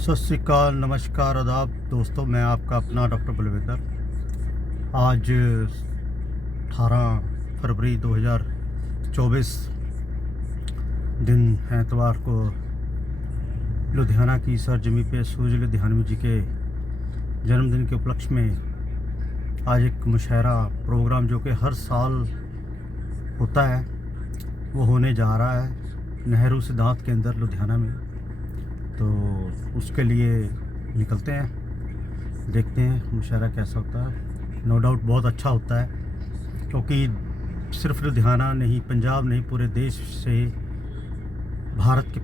सत श्री अकाल, नमस्कार, आदाब दोस्तों। मैं आपका अपना डॉक्टर बलविंदर। आज 18 फरवरी 2024 दिन एतवार को लुधियाना की सरजमी पे सूरज लुधियानवी जी के जन्मदिन के उपलक्ष्य में आज एक मुशायरा प्रोग्राम जो कि हर साल होता है वो होने जा रहा है नेहरू सिद्धांत केंद्र लुधियाना में। तो उसके लिए निकलते हैं, देखते हैं मुशायरा कैसा होता है। नो डाउट बहुत अच्छा होता है, क्योंकि सिर्फ लुधियाना नहीं, पंजाब नहीं, पूरे देश से, भारत के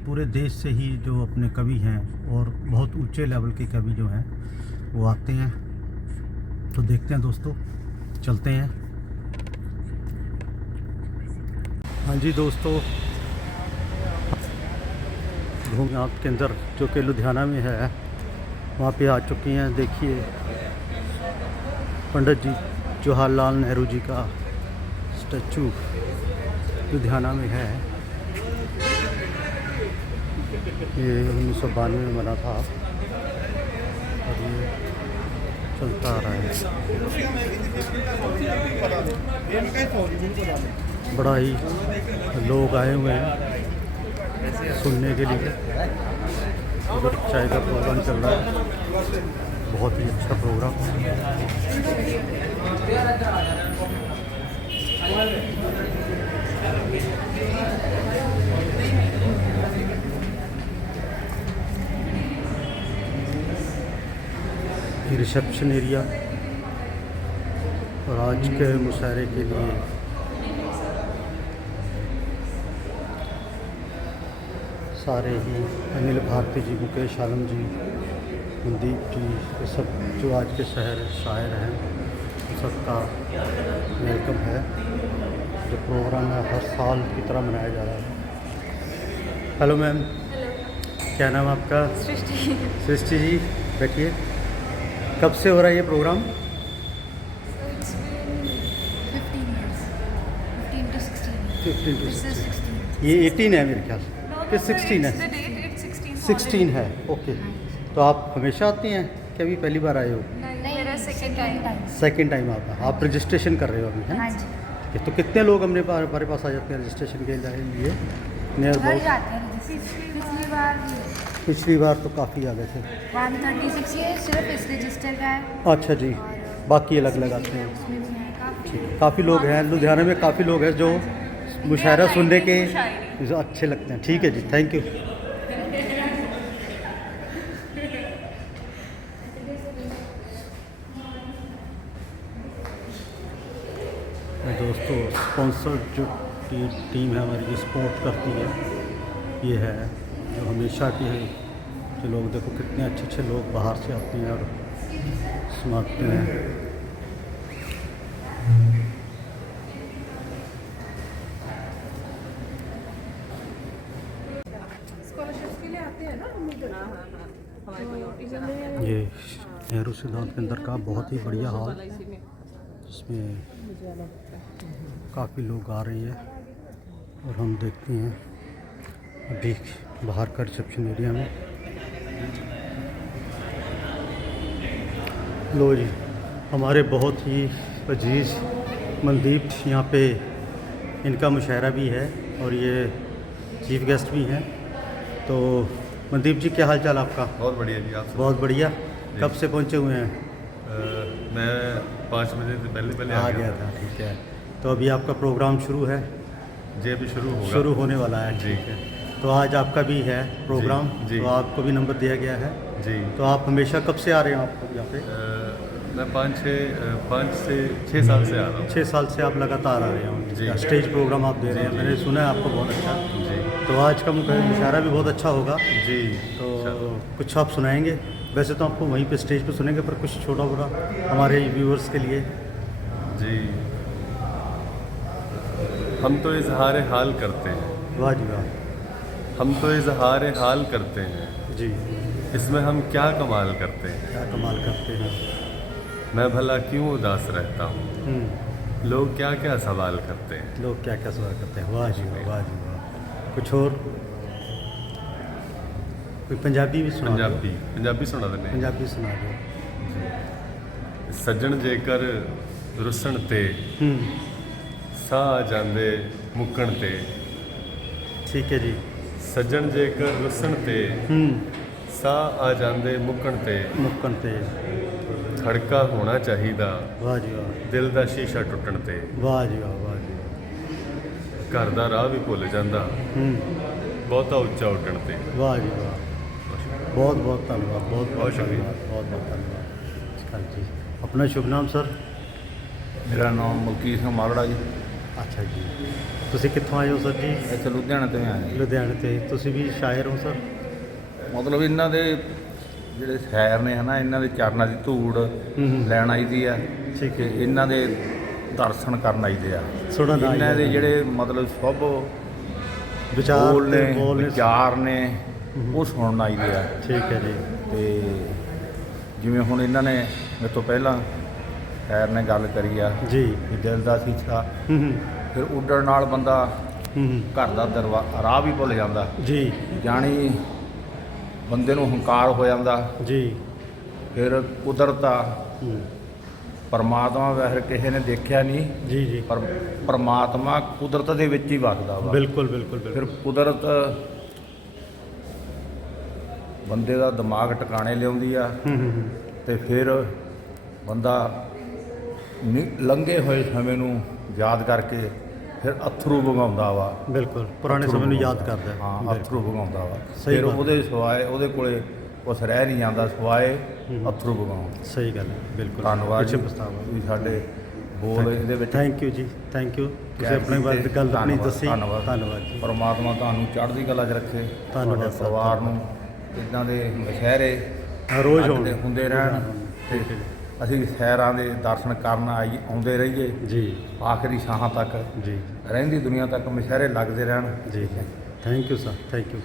पूरे देश से ही जो अपने कवि हैं और बहुत ऊंचे लेवल के कवि जो हैं वो आते हैं। तो देखते हैं दोस्तों, चलते हैं। हाँ जी दोस्तों, भूमिनाथ केंद्र जो कि लुधियाना में है वहाँ पे आ चुकी हैं। देखिए पंडित जी जवाहरलाल नेहरू जी का स्टैचू लुधियाना में है। ये 1992 में बना था और ये चलता आ रहा है। बड़ा ही लोग आए हुए हैं सुनने के लिए। उधर चाय का प्रोग्राम चल रहा है, बहुत ही अच्छा प्रोग्राम। रिसेप्शन एरिया और आज के मुशायरे के लिए सारे ही अनिल भारती जी, मुकेश आलम जी, मनदीप जी, ये सब जो आज के शायर हैं सबका वेलकम है। जो प्रोग्राम है हर साल की तरह मनाया जा रहा है। हेलो मैम, क्या नाम आपका? सृष्टि। सृष्टि जी, बैठिए। कब से हो रहा है ये प्रोग्राम? 15 to 16। ये 18 है मेरे ख्याल से कि 16 है? 16 है, ओके। तो आप हमेशा आती हैं कि अभी पहली बार आए हो? मेरा सेकेंड टाइम आप रजिस्ट्रेशन कर रहे हो अभी, है ना? हाँ जी। ठीक है। तो कितने लोग हमारे पास आ जाते हैं रजिस्ट्रेशन के लिए? नियर अबाउट पिछली बार तो काफ़ी आ गए थे। 136 ये सिर्फ इस रजिस्टर का है। अच्छा जी, बाकी अलग अलग आते हैं। उसमें भी है काफ़ी। ठीक है, काफ़ी लोग हैं लुधियाना में, काफ़ी लोग हैं जो मुशायरा सुनने के जो अच्छे लगते हैं। ठीक है जी, थैंक यू। दोस्तों, स्पॉन्सर जो टीम है हमारी, जो सपोर्ट करती है, ये है जो हमेशा के जो लोग, देखो कितने अच्छे अच्छे लोग बाहर से आते हैं और सुनाते हैं। ये नेहरू सिद्धांत केंद्र का बहुत ही बढ़िया हॉल, जिसमें काफ़ी लोग आ रहे हैं और हम देखते हैं अभी बाहर का रिसेप्शन एरिया में। लो जी, हमारे बहुत ही अजीज़ मनदीप यहाँ पे, इनका मुशायरा भी है और ये चीफ गेस्ट भी हैं। तो मनदीप जी, क्या हाल चाल आपका? बहुत बढ़िया जी, आप बहुत बढ़िया। कब से पहुँचे हुए हैं? मैं 5 बजे से पहले आ गया था। ठीक है, तो अभी आपका प्रोग्राम शुरू है? जी, अभी शुरू होने वाला है। जी। ठीक है, तो आज आपका भी है प्रोग्राम? जी। तो आपको भी नंबर दिया गया है जी। तो आप हमेशा कब से आ रहे हो आप यहाँ पे? मैं 5 से 6 साल से आ रहा हूँ। 6 साल से आप लगातार आ रहे हो? जी। स्टेज प्रोग्राम आप दे रहे हैं, मैंने सुना है आपको बहुत अच्छा। जी तो आज का मुशायरा भी बहुत अच्छा होगा। जी। तो कुछ आप सुनाएंगे? वैसे तो आपको वहीं पे स्टेज पे सुनेंगे, पर कुछ छोटा मोटा हमारे व्यूअर्स के लिए। जी, हम तो इजहार हाल करते हैं। वाह जी वाह। हम तो इजहार हाल करते हैं, जी, इसमें हम क्या कमाल करते हैं। क्या कमाल करते हैं। मैं भला क्यों उदास रहता हूँ, लोग क्या क्या सवाल करते हैं। लोग क्या क्या सवाल करते हैं। वाह जी वाह, वाह जी वाह। कुछ और? कोई पंजाबी भी सुना दो। पंजाबी सुना देने। पंजाबी सुना दो। सज्जन जेकर रुसन ते साह आ जांदे मुक्कण ते। ठीक है जी। सज्जन जेकर रुसन ते साह आ जांदे मुक्कण ते। मुक्कण ते। खड़का होना चाहिदा वाह जी वाह। दिल दा शीशा टुटण ते। वाह जी वाह, वाह जी वाह। घर दा राह भी भुल जांदा बहुता उच्चा उड्डण ते। वाह जी वाह, बहुत बहुत धन्यवाद, बहुत बहुत शुक्रिया। धन्यवाद, बहुत बहुत धन्यवाद। हाँ जी, अपना शुभ नाम सर? मेरा नाम मलकीत ਸਿੰਘ ਮਾਲੜਾ ਜੀ। ਅੱਛਾ ਜੀ, ਤੁਸੀਂ ਕਿੱਥੋਂ ਆਏ ਹੋ ਸਰ ਜੀ? ਇੱਥੇ ਲੁਧਿਆਣੇ ਤੋਂ ਆਏ ਜੀ। ਲੁਧਿਆਣੇ ਤੇ। ਤੁਸੀਂ ਵੀ ਸ਼ਾਇਰ ਹੋ ਸਰ? ਮਤਲਬ ਇਹਨਾਂ ਦੇ ਜਿਹੜੇ ਸ਼ਾਇਰ ਨੇ ਹਨਾ, ਇਹਨਾਂ ਦੇ ਚਰਨਾਂ ਦੀ ਧੂੜ ਲੈਣ ਆਈਦੀ ਆ। ਠੀਕ ਤੇ ਹੈ। ਇਹਨਾਂ ਦੇ ਦਰਸ਼ਨ ਕਰਨ ਆਈਦੇ ਆ। ਸੁਣਨ ਆਈਦੇ ਇਹਨਾਂ ਦੇ ਆ। ਜਿਹੜੇ ਮਤਲਬ ਸਭ ਵਿਚਾਰ ਬੋਲ ਨੇ, ਤੇ ਬੋਲ ਨੇ। ਵਿਚਾਰ ਨੇ, ਉਹ ਸੁਣਨ ਆਈਦੇ ਆ। ਠੀਕ ਹੈ ਜੀ। ਤੇ ਜਿਵੇਂ ਹੁਣ ਇਹਨਾਂ ਨੇ ਮੇਰੇ ਤੋਂ ਪਹਿਲਾਂ ਸ਼ਾਇਰ ਨੇ ਗੱਲ ਕਰੀ ਆ ਜੀ। ਕਿ ਦਿਲ ਦਾ ਸ਼ੀਸ਼ਾ, ਹੂੰ ਫਿਰ ਉੱਡਣ ਨਾਲ ਬੰਦਾ ਘਰ ਦਾ ਰਾਹ ਵੀ ਭੁੱਲ ਜਾਂਦਾ। ਜੀ ਜਾਣੀ ਬੰਦੇ ਨੂੰ ਹੰਕਾਰ ਹੋ ਜਾਂਦਾ। ਜੀ। ਫਿਰ ਕੁਦਰਤ ਆ, ਪਰਮਾਤਮਾ ਵੈਸੇ ਕਿਸੇ ਨੇ ਦੇਖਿਆ ਨਹੀਂ, ਜੀ ਜੀ। ਪਰ ਪਰਮਾਤਮਾ ਕੁਦਰਤ ਦੇ ਵਿੱਚ ਹੀ ਵਸਦਾ ਵਾ। ਬਿਲਕੁਲ ਬਿਲਕੁਲ ਫਿਰ ਬਿਲਕੁਲ। ਕੁਦਰਤ ਬੰਦੇ ਦਾ ਦਿਮਾਗ ਟਿਕਾਣੇ ਲਿਆਉਂਦੀ ਆ। ਤੇ ਫਿਰ ਬੰਦਾ ਲੰਘੇ ਹੋਏ ਸਮੇਂ ਨੂੰ ਯਾਦ ਕਰਕੇ ਫਿਰ ਅਥਰੂ ਵਗਾਉਂਦਾ ਵਾ। ਬਿਲਕੁਲ, ਪੁਰਾਣੇ ਸਮੇਂ ਨੂੰ ਯਾਦ ਕਰਦਾ ਹੈ। ਹਾਂ, ਬਿਲਕੁਲ। ਅਥਰੂ ਵਗਾਉਂਦਾ ਵਾ। ਸਹੀ ਫਿਰ ਬਾਤ। ਉਹਦੇ ਸਿਵਾਏ ਉਹਦੇ ਕੋਲੇ ਕੁਛ ਰਹਿ ਨਹੀਂ ਜਾਂਦਾ ਸਿਵਾਏ ਅਥਰੂ ਵਗਾਉਣ। ਸਹੀ ਗੱਲ ਹੈ, ਬਿਲਕੁਲ। ਧੰਨਵਾਦ ਪਿੱਛੇ ਜੀ। ਪਛਤਾਵਾ। ਤੁਸੀਂ ਸਾਡੇ ਬੋਲ ਇਹਦੇ ਵਿੱਚ ਥੈਂਕ ਯੂ ਜੀ, ਥੈਂਕ ਯੂ। ਤੁਸੀਂ ਆਪਣੇ ਬਾਰੇ ਗੱਲ ਆਪਣੀ ਦੱਸੀ। ਧੰਨਵਾਦ ਜੀ। ਪਰਮਾਤਮਾ ਤੁਹਾਨੂੰ ਚੜ੍ਹਦੀ ਕਲਾ 'ਚ ਰੱਖੇ। ਧੰਨਵਾਦ ਤੁਹਾਡੇ ਸਰ, ਪਰਿਵਾਰ ਨੂੰ ਇੱਦਾਂ ਦੇ ਮੁਸ਼ਹਿਰੇ ਰੋਜ਼ ਅੱਜ ਹੋਣ। ਦੇ ਹੁੰਦੇ ਰਹਿਣ। ਤੇ ਅਸੀਂ ਸੈਰਾਂ ਦੇ ਦਰਸ਼ਨ ਕਰਨ ਆਉਂਦੇ ਰਹੀਏ ਜੀ ਆਖਰੀ ਸਾਹਾਂ ਤੱਕ, ਜੀ ਰਹਿੰਦੀ ਦੁਨੀਆ ਤੱਕ ਮੁਸ਼ਹਿਰੇ ਲੱਗਦੇ ਰਹਿਣ। ਜੀ। Thank you sir, thank you.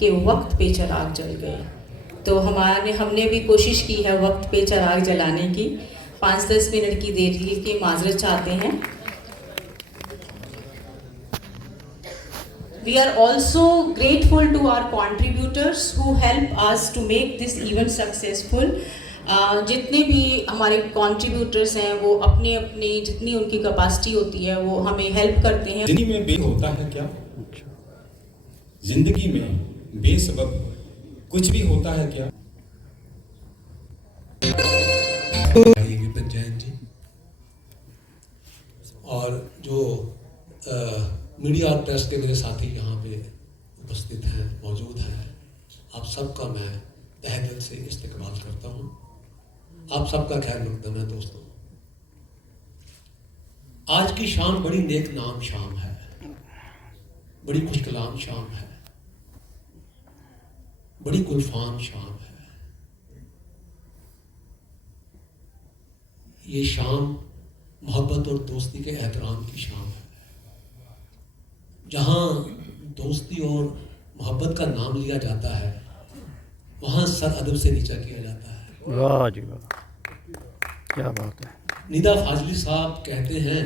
कि वक्त पे चिराग जल गए, तो हमने भी कोशिश की है वक्त पे चिराग जलाने की। 5-10 मिनट की देरी की माजरत चाहते हैं। We are also grateful to our contributors who help us to make this event successful. जितने भी हमारे कंट्रीब्यूटर्स हैं वो अपने अपने जितनी उनकी कैपेसिटी होती है वो हमें हेल्प करते हैं। जिंदगी में बे होता है क्या? जिंदगी में बेसबब कुछ भी होता है क्या? विपिन जैन जी और जो मीडिया और प्रेस के मेरे साथी यहाँ पे उपस्थित हैं, मौजूद हैं, आप सबका मैं तहे दिल से इस्तकबाल करता हूँ। आप सबका खैर मकदम है दोस्तों। आज की शाम बड़ी नेक नाम शाम है, बड़ी खुशकलाम शाम है, बड़ी गुलफान शाम है। ये शाम मोहब्बत और दोस्ती के एहतराम की शाम है, जहाँ दोस्ती और मोहब्बत का नाम लिया जाता है वहाँ सर अदब से नीचा किया जाता है। वाह जी वाह, क्या बात है। निदा फाजली साहब कहते हैं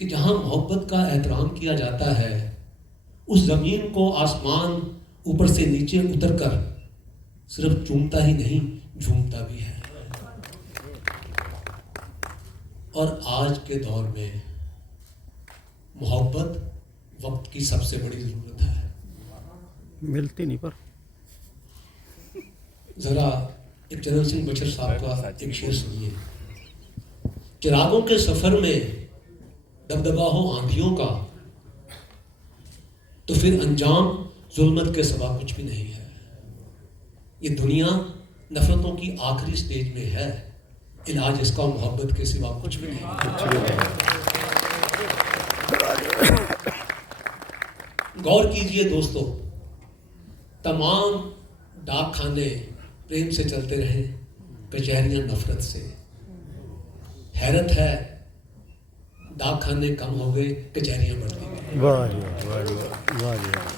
कि जहाँ मोहब्बत का एहतराम किया जाता है उस ज़मीन को आसमान ऊपर से नीचे उतरकर सिर्फ चूमता ही नहीं झूमता भी है। और आज के दौर में मोहब्बत वक्त की सबसे बड़ी ज़रूरत है। मिलती नहीं पर ज़रा एक चरण सिंह बशर साहब का एक शेर सुनिए। चिरागों के सफ़र में दबदबा हो आंधियों का, तो फिर अंजाम जुल्मत के सिवा कुछ भी नहीं है। ये दुनिया नफरतों की आखिरी स्टेज में है, इलाज इसका मोहब्बत के सिवा कुछ भी नहीं है। गौर कीजिए दोस्तों, तमाम डाक खाने प्रेम से चलते रहे, कचहरियां नफरत से। हैरत है, डाक खाने कम हो गए, कचहरियां बढ़ती गई। वाह जी वाह जी वाह जी वाह।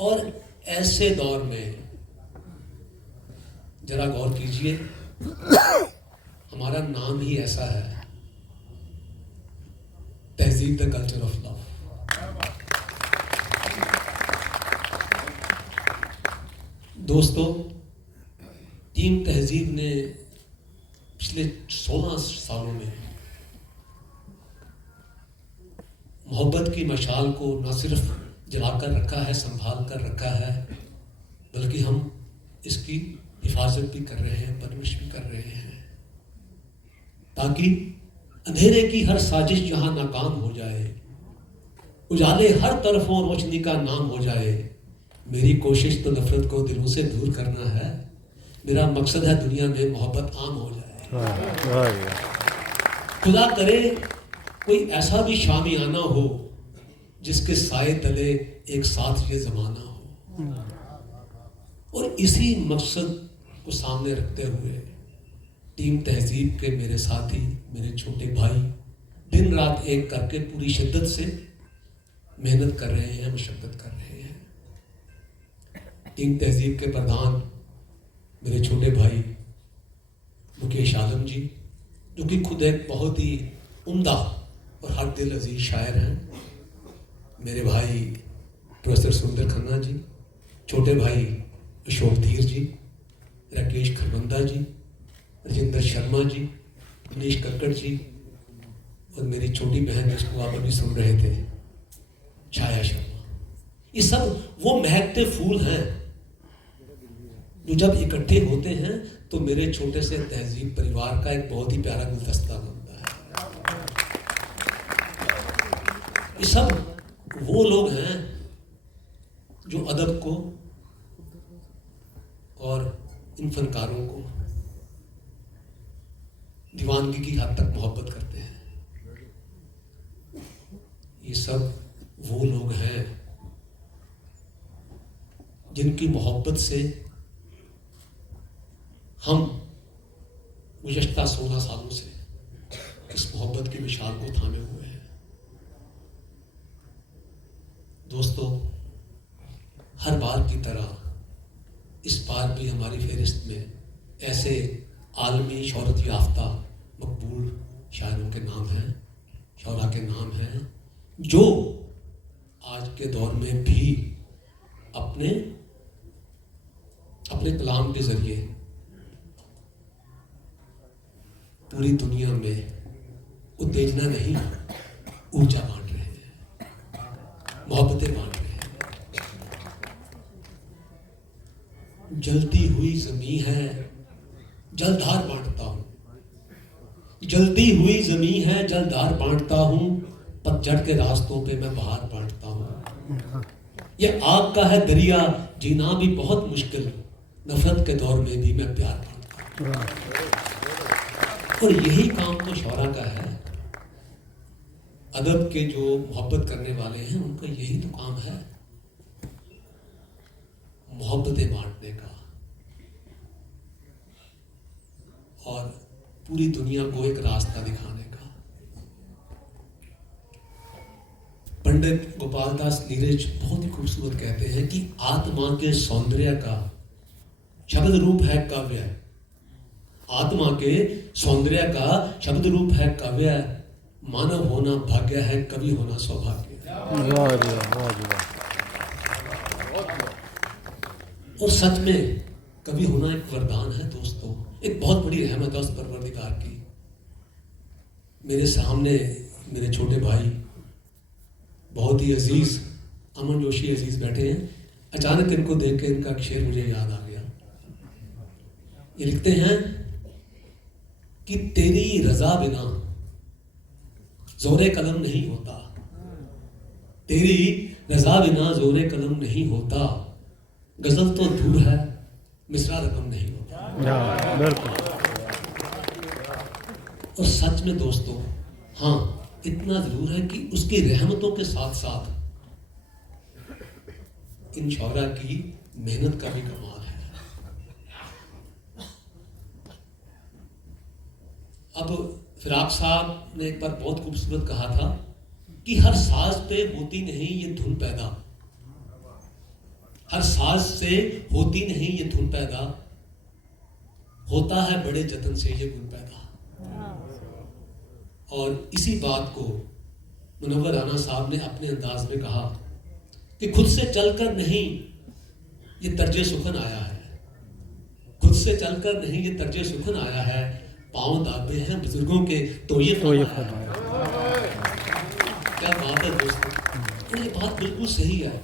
और ऐसे दौर में जरा गौर कीजिए, हमारा नाम ही ऐसा है, तहजीब द कल्चर ऑफ लव। दोस्तों, टीम तहजीब ने पिछले 16 सालों में मोहब्बत की मशाल को न सिर्फ जलाकर रखा है, संभाल कर रखा है, बल्कि हम इसकी हिफाजत भी कर रहे हैं, परवरिश भी कर रहे हैं, ताकि अंधेरे की हर साजिश जहां नाकाम हो जाए, उजाले हर तरफों रोशनी का नाम हो जाए। मेरी कोशिश तो नफरत को दिलों से दूर करना है, मेरा मकसद है दुनिया में मोहब्बत आम हो जाए। खुदा करे कोई ऐसा भी शामियाना हो जिसके साए तले एक साथ ये जमाना हो। और इसी मकसद को सामने रखते हुए टीम तहजीब के मेरे साथी, मेरे छोटे भाई दिन रात एक करके पूरी शिद्दत से मेहनत कर रहे हैं, मशक्कत कर रहे हैं। टीम तहजीब के प्रधान मेरे छोटे भाई मुकेश आलम जी, जो कि खुद एक बहुत ही उम्दा और हर दिल अजीज शायर हैं। मेरे भाई प्रोफेसर सुंदर खन्ना जी, छोटे भाई अशोक धीर जी, राकेश खरबंदा जी, राजेंद्र शर्मा जी, मनीष कक्कड़ जी, और मेरी छोटी बहन जिसको आप अभी सुन रहे थे, छाया शर्मा। ये सब वो महकते फूल हैं जो जब इकट्ठे होते हैं तो मेरे छोटे से तहजीब परिवार का एक बहुत ही प्यारा गुलदस्ता बनता है। ये सब वो लोग हैं जो अदब को और इन फनकारों को दीवानगी की हद तक मोहब्बत करते हैं। ये सब वो लोग हैं जिनकी मोहब्बत से हम गुज़श्ता 16 सालों से इस मोहब्बत की मिसाल को थामे हुए हैं। दोस्तों, हर बार की तरह इस बार भी हमारी फहरिस्त में ऐसे आलमी शोहरत याफ्ता मकबूल शायरों के नाम हैं, शौरा के नाम हैं, जो आज के दौर में भी अपने कलाम के ज़रिए पूरी दुनिया में उत्तेजना नहीं, ऊर्जा बांट रहे हैं, मोहब्बतें बांट रहे हैं। जलती हुई ज़मीं है, जलधार बांटता हूँ, जलती हुई ज़मीं है, जलधार बांटता हूँ, पतझड़ के रास्तों पे मैं बहार बांटता हूँ। ये आग का है दरिया, जीना भी बहुत मुश्किल, नफरत के दौर में भी मैं प्यार बांटता हूँ। और यही काम तो शौरा का है। अदब के जो मोहब्बत करने वाले हैं उनका यही तो काम है, मोहब्बतें बांटने का और पूरी दुनिया को एक रास्ता दिखाने का। पंडित गोपाल दास नीरज बहुत ही खूबसूरत कहते हैं कि आत्मा के सौंदर्य का शब्द रूप है काव्य। आत्मा के सौंदर्य का शब्द रूप है काव्य, मानव होना भाग्य है, कवि होना सौभाग्य। और सच में कवि होना एक वरदान है दोस्तों, एक बहुत बड़ी रहमत है उस परवरदिगार की। मेरे सामने मेरे छोटे भाई बहुत ही अजीज अमन जोशी अजीज बैठे हैं। अचानक इनको देख के इनका एक शेर मुझे याद आ गया। ये लिखते हैं कि तेरी रजा बिना जोरे कलम नहीं होता, तेरी रजा बिना जोरे कलम नहीं होता, गजल तो दूर है मिसरा रकम नहीं होता। हाँ बिल्कुल। और सच में दोस्तों, हाँ इतना जरूर है कि उसकी रहमतों के साथ साथ इन शौहरा की मेहनत का भी कमाल है। अब फिराक साहब ने एक बार बहुत खूबसूरत कहा था कि हर साज पे होती नहीं ये धुन पैदा, हर साज से होती नहीं ये धुन पैदा, होता है बड़े जतन से ये गुण पैदा। और इसी बात को मुनव्वर राना साहब ने अपने अंदाज में कहा कि खुद से चलकर नहीं ये तर्जे सुखन आया है, खुद से चलकर नहीं ये तर्जे सुखन आया है, पांव दाबे हैं बुजुर्गों के तो ये फरमाया। क्या बात है दोस्तों, ये बात बिल्कुल सही है।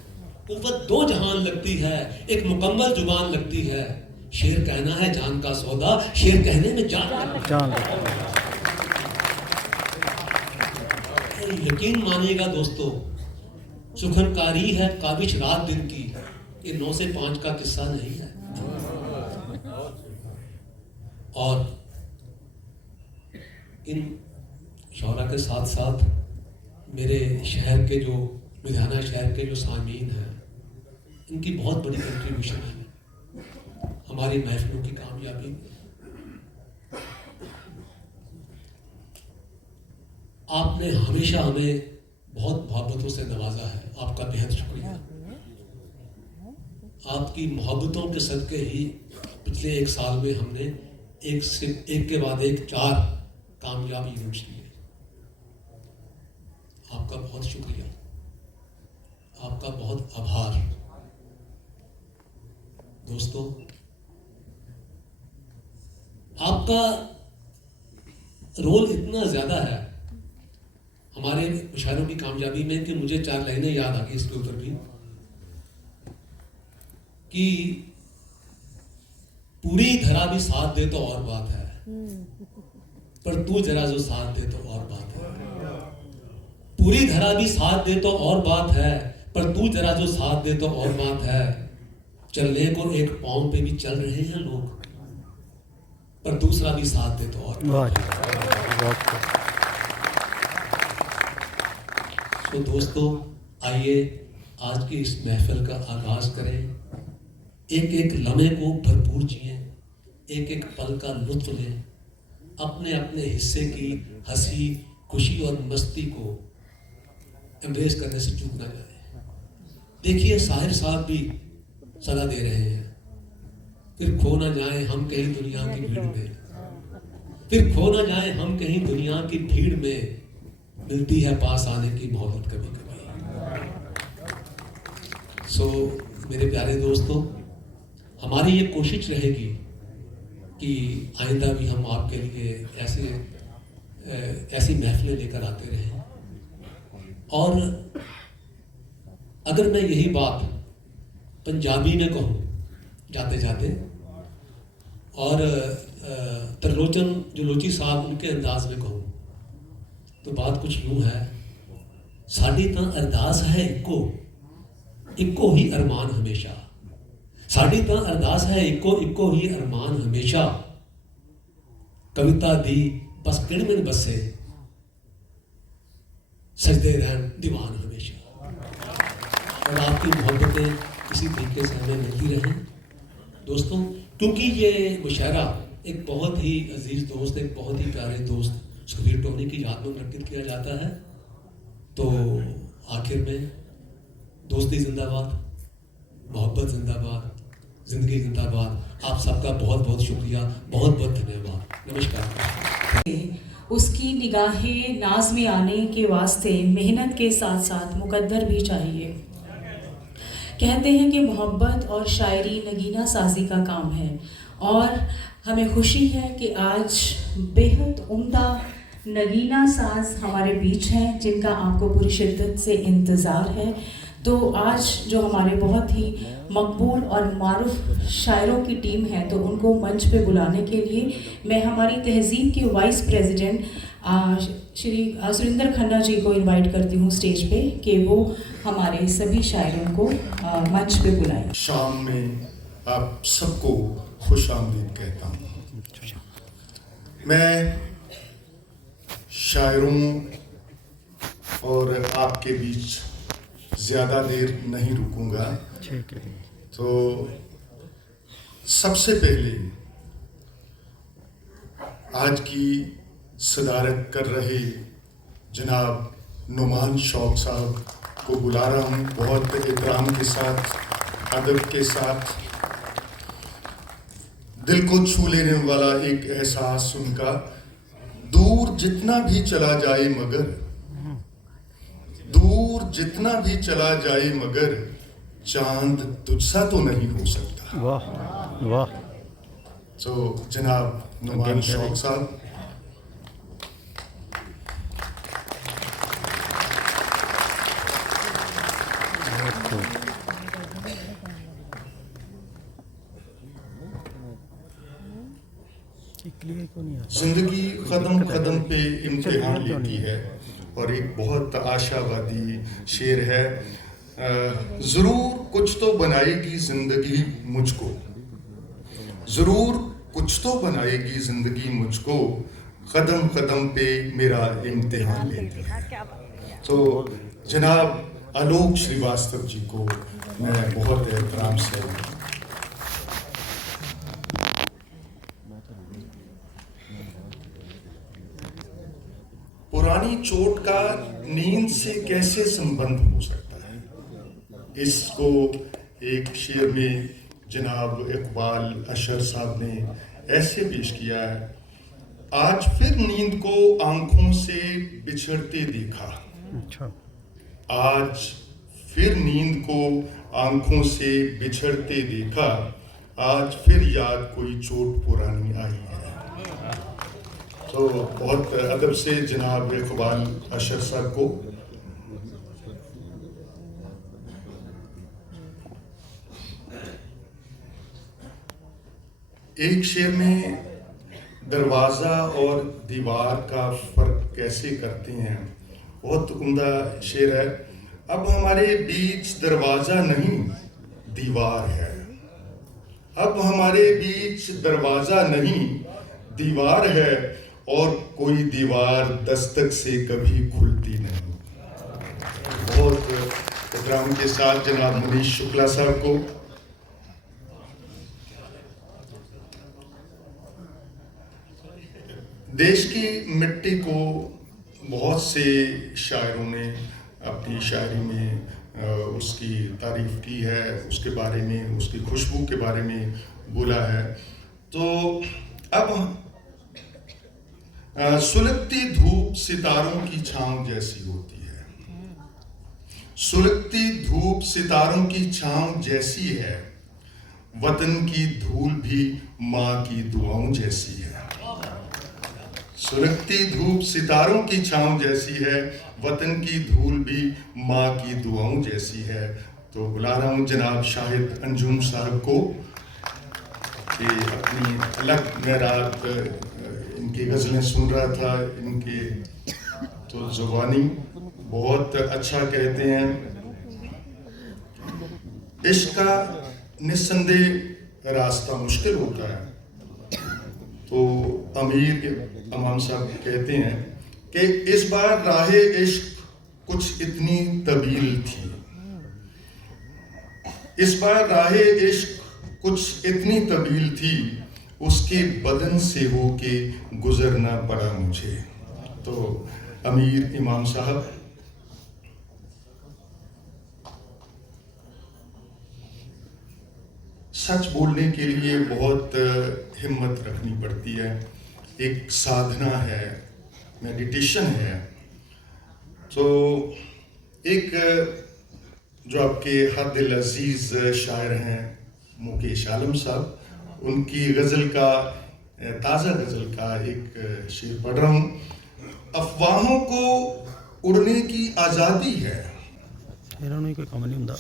कुव्वत दो जहान लगती है, एक मुकम्मल जुबान लगती है, शेर कहना है जान का सौदा, शेर कहने में जान यकीन मानिएगा दोस्तों, सुखनकारी है काबिश रात दिन की, ये 9 से 5 का किस्सा नहीं है। और इन शौहरा के साथ साथ मेरे शहर के जो लुधियाना शहर के जो सामीन हैं, इनकी बहुत बड़ी कंट्रीब्यूशन है हमारी महफिलों की कामयाबी में। आपने हमेशा हमें बहुत मोहब्बतों से नवाजा है, आपका बेहद शुक्रिया। आपकी मोहब्बतों के सदके ही पिछले 1 साल में हमने एक के बाद एक 4 कामयाब इवेंट्स लिए। आपका बहुत शुक्रिया, आपका बहुत आभार। दोस्तों, आपका रोल इतना ज्यादा है हमारे मुशायरों की कामयाबी में कि मुझे 4 लाइनें याद आ गई इसके ऊपर भी, कि पूरी धरा भी साथ दे तो और बात है, पर तू जरा जो साथ दे तो और बात है। पूरी धरा भी साथ दे तो और बात है, पर तू जरा जो साथ दे तो और बात है। चलने को एक पांव पे भी चल रहे हैं लोग, पर दूसरा भी साथ दे तो और बात है। तो दोस्तों, आइए आज की इस महफिल का आगाज करें। एक एक लम्हे को भरपूर जिएं, एक एक पल का लुत्फ लें, अपने अपने हिस्से की हंसी खुशी और मस्ती को एम्ब्रेस करने से चूक ना जाए। देखिए साहिर साहब भी सदा दे रहे हैं, फिर खो ना जाए हम कहीं दुनिया की भीड़ में, फिर खो ना जाए हम कहीं दुनिया की भीड़ में, मिलती है पास आने की मोहब्बत कभी कभी। मेरे प्यारे दोस्तों, हमारी ये कोशिश रहेगी कि आइंदा भी हम आपके लिए ऐसी महफिलें लेकर आते रहें। और अगर मैं यही बात पंजाबी में कहूँ जाते जाते, और त्रिलोचन जलोची साहब उनके अंदाज में कहूँ, तो बात कुछ यूं है, साडी तां अरदास है इक्को ही अरमान हमेशा, साडी तां अरदास है इक्को ही अरमान हमेशा, कविता दी बस किणमिन बसे, सजदे रहन दीवान हमेशा। और आपकी मोहब्बतें इसी तरीके से हमें मिलती रहें दोस्तों, क्योंकि ये मुशायरा एक बहुत ही अजीज दोस्त, एक बहुत ही प्यारे दोस्त सुखबीर टोनी की याद में मुनक्किद किया जाता है। तो आखिर में दोस्ती जिंदाबाद, मोहब्बत जिंदाबाद, जिंदगी जिंदाबाद। आप सबका बहुत बहुत शुक्रिया, बहुत बहुत धन्यवाद। नमस्कार। उसकी निगाहें नाज में आने के वास्ते मेहनत के साथ साथ मुकद्दर भी चाहिए। कहते हैं कि मोहब्बत और शायरी नगीना साजी का काम है, और हमें खुशी है कि आज बेहद उम्दा नगीना साज हमारे बीच हैं, जिनका आपको पूरी शिद्दत से इंतज़ार है। तो आज जो हमारे बहुत ही मकबूल और मारूफ शायरों की टीम है, तो उनको मंच पे बुलाने के लिए मैं हमारी तहजीब के वाइस प्रेसिडेंट श्री सुरेंद्र खन्ना जी को इनवाइट करती हूँ स्टेज पे, कि वो हमारे सभी शायरों को मंच पे बुलाएं। शाम में आप सबको खुश आमदीद कहता हूँ। मैं शायरों और आपके बीच ज़्यादा देर नहीं रुकूंगा। ठीक है। तो सबसे पहले आज की सदारत कर रहे जनाब नुमान शौक साहब को बुला रहा हूँ, बहुत एहतराम के साथ, अदब के साथ। दिल को छू लेने वाला एक एहसास उनका, दूर जितना भी चला जाए मगर, दूर जितना भी चला जाए मगर, चांद तुझसा तो नहीं हो सकता। वाह वाह। तो जनाब नुमान शौक साहब। जिंदगी कदम कदम पे इम्तिहान लेती है और एक बहुत आशावादी शेर है। ज़रूर कुछ तो बनाएगी ज़िंदगी मुझको, ज़रूर कुछ तो बनाएगी ज़िंदगी मुझको, कदम कदम पे मेरा इम्तिहान लेती है। तो जनाब आलोक श्रीवास्तव जी को मैं बहुत एहतराम से पुरानी चोट का नींद से कैसे संबंध हो सकता है, इसको एक शेर में जनाब इकबाल अशर साहब ने ऐसे पेश किया है। आज फिर नींद को आंखों से बिछड़ते देखा, अच्छा। आज फिर नींद को आंखों से बिछड़ते देखा, आज फिर याद कोई चोट पुरानी आई है। तो बहुत अदब से जनाब इकबाल अशर साहब को। एक शेर में दरवाज़ा और दीवार का फर्क कैसे करते हैं, बहुत उम्दा शेर है। अब हमारे बीच दरवाज़ा नहीं दीवार है, अब हमारे बीच दरवाज़ा नहीं दीवार है, और कोई दीवार दस्तक से कभी खुलती नहीं। बहुत एहतराम के साथ जनाब मनीष शुक्ला साहब को। देश की मिट्टी को बहुत से शायरों ने अपनी शायरी में उसकी तारीफ की है, उसके बारे में, उसकी खुशबू के बारे में बोला है। तो अब सुलगती धूप सितारों की छांव जैसी होती है, सुलगती धूप सितारों की छांव जैसी है, वतन की धूल भी माँ की दुआओं जैसी है। सुलगती धूप सितारों की छांव जैसी है, वतन की धूल भी माँ की दुआओं जैसी है। तो बुला रहा हूँ जनाब शाहिद अंजुम साहब को कि अपनी अलग मैं रात इनकी गज़लें सुन रहा था, इनके तो ज़ुबानी बहुत अच्छा कहते हैं। इश्क का निस्संदेह रास्ता मुश्किल होता है। तो अमीर इमाम साहब कहते हैं कि इस बार राहे इश्क कुछ इतनी तवील थी, इस बार राहे इश्क कुछ इतनी तवील थी, उसके बदन से होके गुजरना पड़ा मुझे। तो अमीर इमाम साहब। सच बोलने के लिए बहुत हिम्मत रखनी पड़ती है, एक साधना है, मेडिटेशन है। तो एक जो आपके हद दिल अजीज शायर हैं मुकेश आलम साहब, उनकी गज़ल का ताज़ा गज़ल का एक शेर पढ़ रहा हूँ। अफवाहों को उड़ने की आज़ादी है, कोई काम नहीं होता,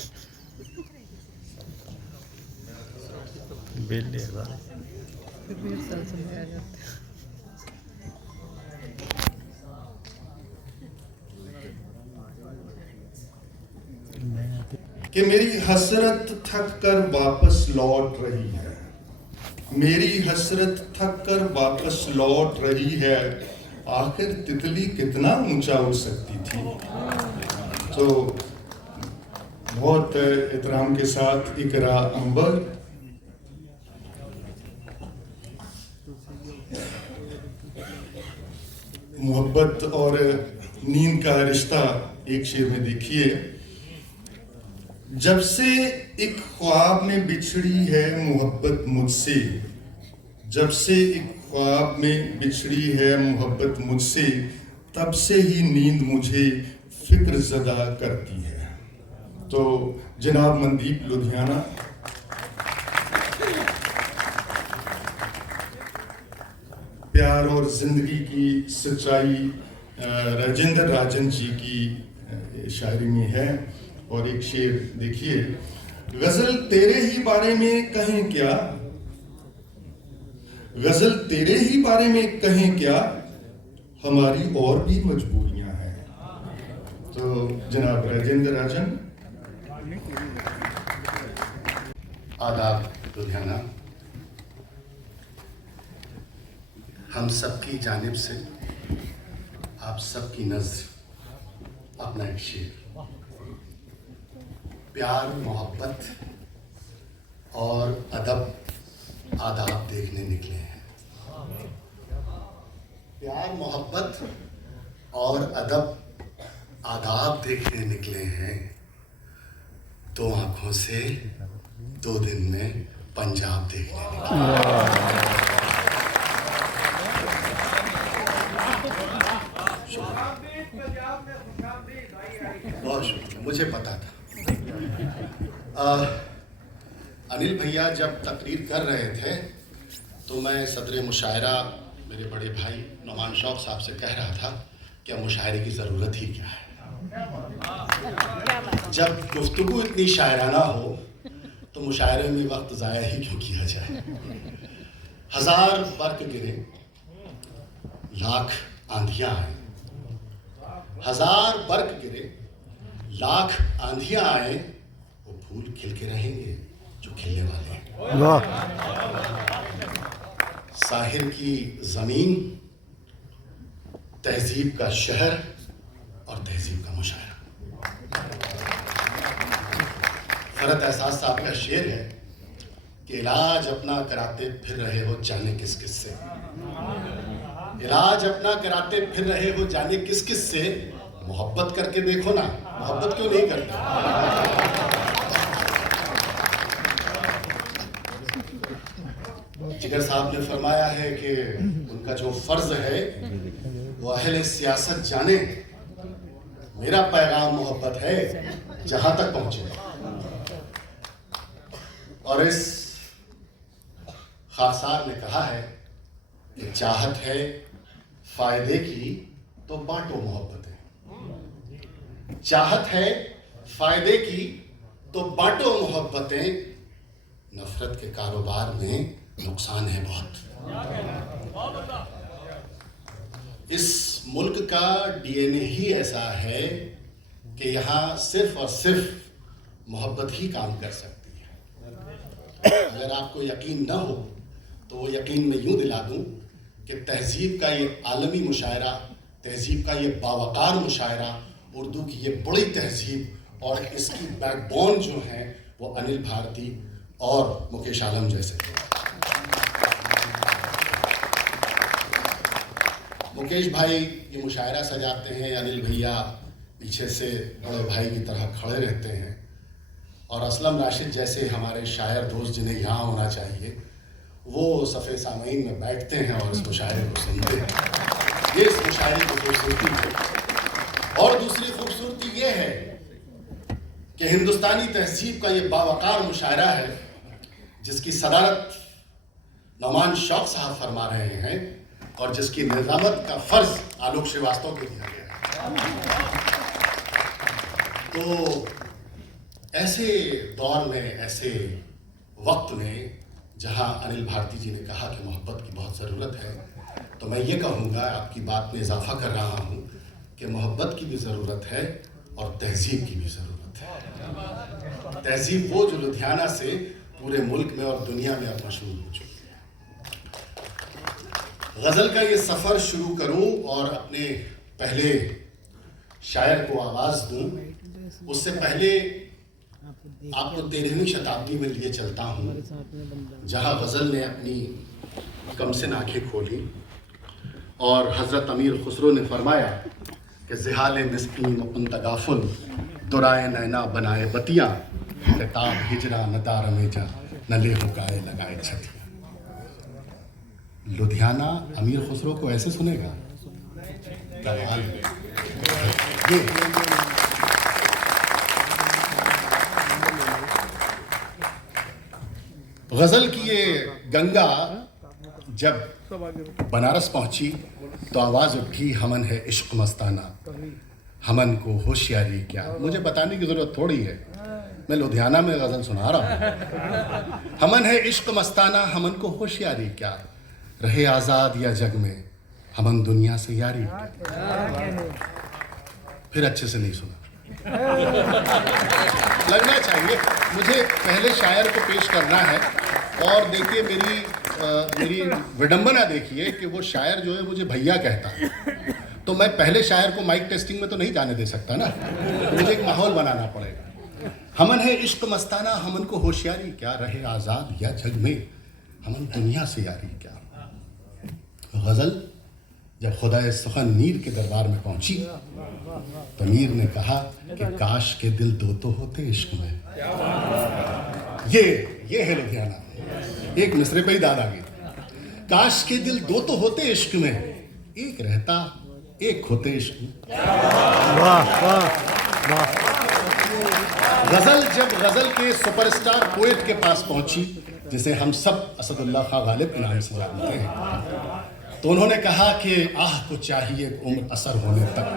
बेले कि मेरी हसरत थक कर वापस लौट रही है, मेरी हसरत थक कर वापस लौट रही है, आखिर तितली कितना ऊंचा उड़ सकती थी। तो बहुत एहतराम के साथ इकरा अंबर। मोहब्बत और नींद का रिश्ता एक शेर में देखिए। जब से एक ख्वाब में बिछड़ी है मोहब्बत मुझसे, जब से एक ख्वाब में बिछड़ी है मोहब्बत मुझसे, तब से ही नींद मुझे फिक्र ज़दा करती है। तो जनाब मनदीप लुधियाना, प्यार और जिंदगी की सच्चाई राजेंद्र राजन जी की शायरी में है। और एक शेर देखिए, गजल तेरे ही बारे में कहें क्या, गजल तेरे ही बारे में कहें क्या, हमारी और भी मजबूरियां हैं। तो जनाब राजेंद्र राजन। आदाब लुधियाना, हम सबकी जानिब से आप सबकी नज़र अपना एक शेर। प्यार मोहब्बत और अदब आदाब देखने निकले हैं। प्यार मोहब्बत और अदब आदाब देखने निकले हैं, दो आँखों से 2 दिन में पंजाब देखने निकले। बहुत शुक्रिया, मुझे पता था। अनिल भैया जब तकरीर कर रहे थे तो मैं सदर मुशायरा मेरे बड़े भाई नौमान शौक साहब से कह रहा था कि अब मुशायरे की ज़रूरत ही क्या है। जब गुफ्तगू इतनी शायराना हो तो मुशायरे में वक्त ज़ाया ही क्यों किया जाए। 1000 बर्क गिरे, लाख आंधियाँ आए, 1000 बर्क गिरे, लाख आंधियाँ आए, वो फूल खिल के रहेंगे जो खिलने वाले हैं। साहिर की ज़मीन, तहजीब का शहर और तहजीब का मुशायरा। फरत एहसास साहब का शेर है कि इलाज अपना कराते फिर रहे हो जाने किस किस से, इलाज अपना कराते फिर रहे हो जाने किस किस से, मोहब्बत करके देखो ना, मोहब्बत क्यों नहीं करते। जिगर साहब ने फरमाया है कि उनका जो फर्ज है वो अहले सियासत जाने, मेरा पैगाम मोहब्बत है जहां तक पहुंचे। और इस खासार ने कहा है कि चाहत है फायदे की तो बांटो मोहब्बतें, चाहत है फायदे की तो बांटो मोहब्बतें, नफरत के कारोबार में नुकसान है बहुत। इस मुल्क का डीएनए ही ऐसा है कि यहाँ सिर्फ और सिर्फ मोहब्बत ही काम कर सकती है। अगर आपको यकीन न हो तो वो यकीन मैं यूँ दिला दूँ कि तहजीब का ये आलमी मुशायरा, तहजीब का ये बावकार मुशायरा, उर्दू की ये बड़ी तहजीब और इसकी बैकबोन जो हैं वो अनिल भारती और मुकेश आलम जैसे हैं। मुकेश भाई ये मुशायरा सजाते हैं, अनिल भैया पीछे से बड़े भाई की तरह खड़े रहते हैं, और असलम राशिद जैसे हमारे शायर दोस्त जिन्हें यहाँ होना चाहिए वो सफ़े सामईन में बैठते हैं और इस मुशायरे को सुनते हैं। ये इस मुशायरे की खूबसूरती है। और दूसरी खूबसूरती ये है कि हिंदुस्तानी तहजीब का ये बावकार मुशायरा है जिसकी सदारत नौमान शौक साहब फरमा रहे हैं और जिसकी निज़ामत का फर्ज आलोक श्रीवास्तव को दिया गया है। तो ऐसे दौर में, ऐसे वक्त में जहां अनिल भारती जी ने कहा कि मोहब्बत की बहुत ज़रूरत है, तो मैं ये कहूँगा, आपकी बात में इजाफा कर रहा हूँ कि मोहब्बत की भी ज़रूरत है और तहजीब की भी ज़रूरत है। तहजीब वो जो लुधियाना से पूरे मुल्क में और दुनिया में अब मशहूर हो चुकी है। गज़ल का ये सफ़र शुरू करूं और अपने पहले शायर को आवाज़ दूं, उससे पहले आपको 13वीं शताब्दी में लिए चलता हूं, जहां गज़ल ने अपनी कमसिन आंखें खोली और हज़रत अमीर खुसरो ने फरमाया कि ज़िहाल मिस्कीन अपन तगाफुल दुराए नैना बनाए बतियाँ किताब हिजरा नदार में जा नले हुकाए लगाए छतियाँ। लुधियाना अमीर खुसरो को ऐसे सुनेगा? कमाल है। ये गज़ल की ये गंगा जब बनारस पहुंची तो आवाज़ उठी, हमन है इश्क मस्ताना, हमन को होशियारी क्या। मुझे बताने की ज़रूरत थोड़ी है, मैं लुधियाना में गज़ल सुना रहा हूँ। हमन है इश्क मस्ताना, हमन को होशियारी क्या, रहे आज़ाद या जग में हमन दुनिया से यारी क्या। फिर अच्छे से नहीं सुना, लगना चाहिए। मुझे पहले शायर को पेश करना है और देखिए मेरी विडंबना देखिए कि वो शायर जो है मुझे भैया कहता है, तो मैं पहले शायर को माइक टेस्टिंग में तो नहीं जाने दे सकता ना, तो मुझे एक माहौल बनाना पड़ेगा। हमन है इश्क मस्ताना, हमन को होशियारी क्या, रहे आज़ाद या जग में हमन दुनिया से यारी क्या। गज़ल जब खुदाए सुखन मीर के दरबार में पहुंची तो मीर ने कहा कि काश के दिल दो तो होते इश्क में। ये है लुधियाना, एक मिसरे पे ही दाद आ गई। काश के दिल दो तो होते इश्क में, एक रहता एक होते इश्क में। वाह वाह वाह। गज़ल जब गज़ल के सुपरस्टार पोएट के पास पहुंची, जिसे हम सब असदुल्ला खां गालिब के नाम से जानते हैं, तो उन्होंने कहा कि आह को चाहिए उम्र असर होने तक,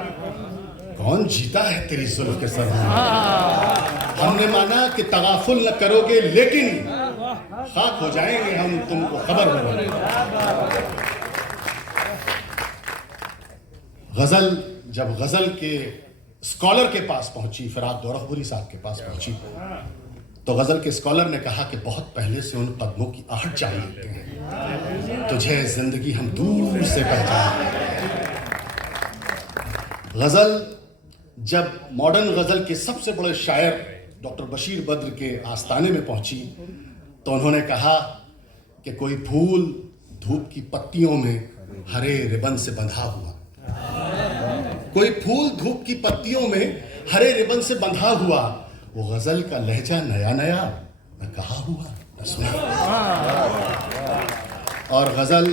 कौन जीता है तेरी जुल्फ के सर होने। हमने माना कि तगाफुल न करोगे लेकिन खाक हो जाएंगे हम, तुमको खबर हो। गज़ल जब गज़ल के स्कॉलर के पास पहुंची, फराद दौरखपुरी साहब के पास पहुंची, तो गज़ल के स्कॉलर ने कहा कि बहुत पहले से उन कदमों की आहट जान लेते हैं, तुझे जिंदगी हम दूर से पहचानते हैं। गज़ल जब मॉडर्न गज़ल के सबसे बड़े शायर डॉक्टर बशीर बद्र के आस्थाने में पहुंची तो उन्होंने कहा कि कोई फूल धूप की पत्तियों में हरे रिबन से बंधा हुआ, कोई फूल धूप की पत्तियों में हरे रिबन से बंधा हुआ, वो गज़ल का लहजा नया नया न कहा हुआ न सुना। और गज़ल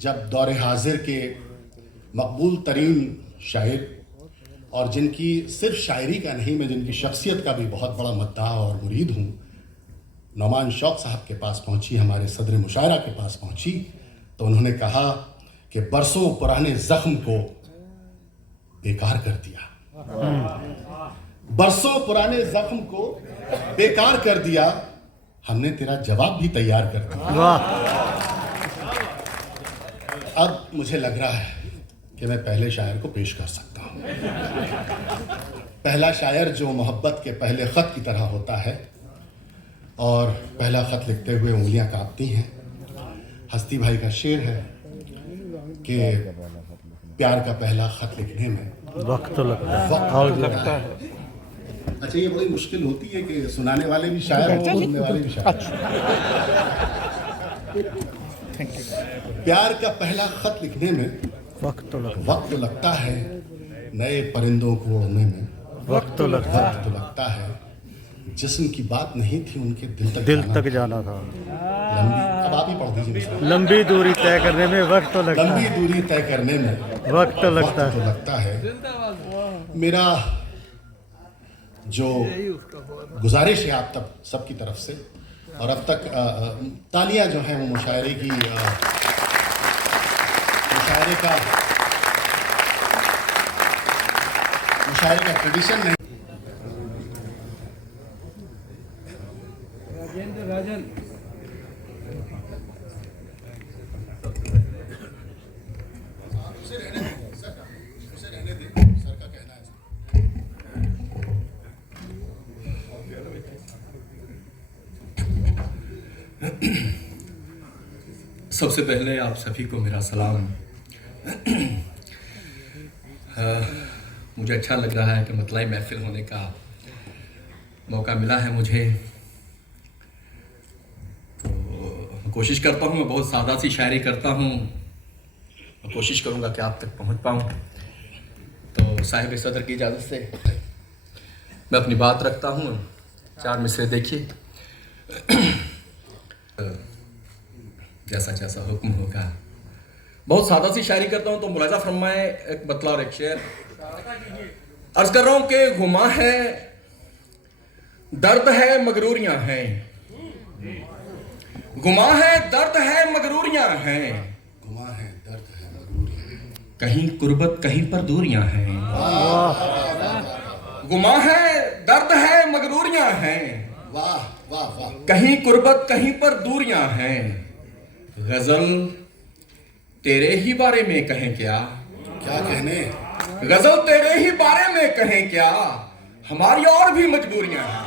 जब दौर हाजिर के मकबूल तरीन शायर और जिनकी सिर्फ शायरी का नहीं, मैं जिनकी शख्सियत का भी बहुत बड़ा मद्दाह और मुरीद हूँ, नौमान शौक साहब के पास पहुँची, हमारे सदर मुशायरा के पास पहुँची, तो उन्होंने कहा कि बरसों पुराने ज़ख्म को बेकार कर दिया, बरसों पुराने ज़ख्म को बेकार कर दिया, हमने तेरा जवाब भी तैयार कर दिया। अब मुझे लग रहा है कि मैं पहले शायर को पेश कर सकता हूँ। पहला शायर जो मोहब्बत के पहले ख़त की तरह होता है और पहला ख़त लिखते हुए उंगलियां कांपती हैं। हस्ती भाई का शेर है कि प्यार का पहला ख़त लिखने में वक्त तो लगता है, वक्त लगता है। अच्छा, ये बड़ी मुश्किल होती है कि सुनाने वाले भी शायर हो, सुनने वाले भी शायर। प्यार का पहला ख़त लिखने में वक्त तो लगता है, नए परिंदों को उड़ने में वक्त तो लगता है, जिस्म की बात नहीं थी उनके दिल तक जाना था। लंबी, अब आप ही पढ़ दीजिए। लंबी दूरी तय करने में वक्त तो लगता है, लंबी दूरी तय करने में वक्त तो लगता है। मेरा जो गुजारिश है आप तक सबकी तरफ से, और अब तक तालियां जो हैं वो मुशायरे का ट्रेडिशन नहीं। राजन उसे रहने दे, सर का कहना है। सबसे पहले आप सभी को मेरा सलाम। मुझे अच्छा लग रहा है कि मतलाई महफिल होने का मौका मिला है मुझे। तो कोशिश करता हूँ, मैं बहुत सादा सी शायरी करता हूँ, कोशिश करूँगा कि आप तक पहुँच पाऊँ। तो साहिब सदर की इजाज़त से मैं अपनी बात रखता हूँ। 4 मिसरे देखिए। जैसा जैसा हुक्म होगा। बहुत सादा सी शायरी करता हूँ, तो मुलाजा फरमाए एक बतला और एक शेर। अर्ज कर रहा हूँ कि गुमा है, दर्द है, मगरूरियाँ हैं। गुमा है, दर्द है, मगरूरियाँ हैं। गुमा है, दर्द है, मगरूरियाँ, कहीं कुर्बत कहीं पर दूरियाँ हैं। गुमा है, दर्द है, मगरूरियाँ हैं। वाह वाह वाह। कहीं कुर्बत कहीं पर दूरियां हैं। गजल तेरे ही बारे में कहें क्या? क्या कहने? गजल तेरे ही बारे में कहें क्या? हमारी और भी मजबूरियां हैं।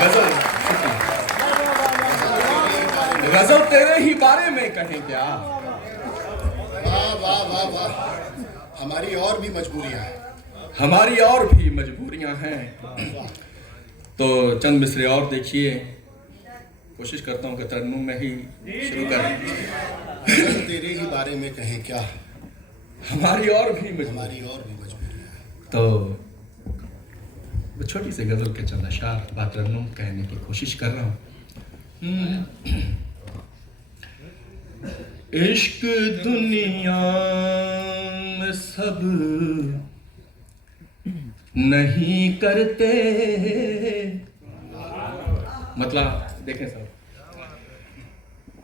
गजल गजल तेरे ही बारे में कहें क्या? वाह वाह वाह वाह। हमारी और भी मजबूरियां हैं। हमारी और भी मजबूरियां हैं। तो चंद मिसरे और देखिए। कोशिश करता हूँ कि तरन्नुम में ही शुरू करें। तेरे ही बारे में कहें क्या? हमारी और भी मजबूरियां हैं। तो छोटी सी गजल के चंद अशार बात तरन्नुम कहने की कोशिश कर रहा हूँ। इश्क दुनिया में सब नहीं करते। मतलब देखें साहब,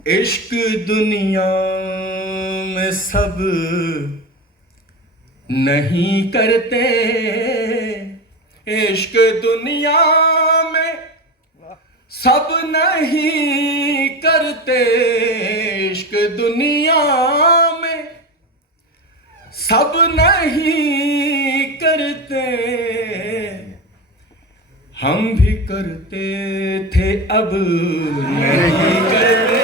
इश्क दुनिया में सब नहीं करते। इश्क दुनिया में सब नहीं करते। इश्क दुनिया में सब नहीं करते। हम भी करते थे अब नहीं करते।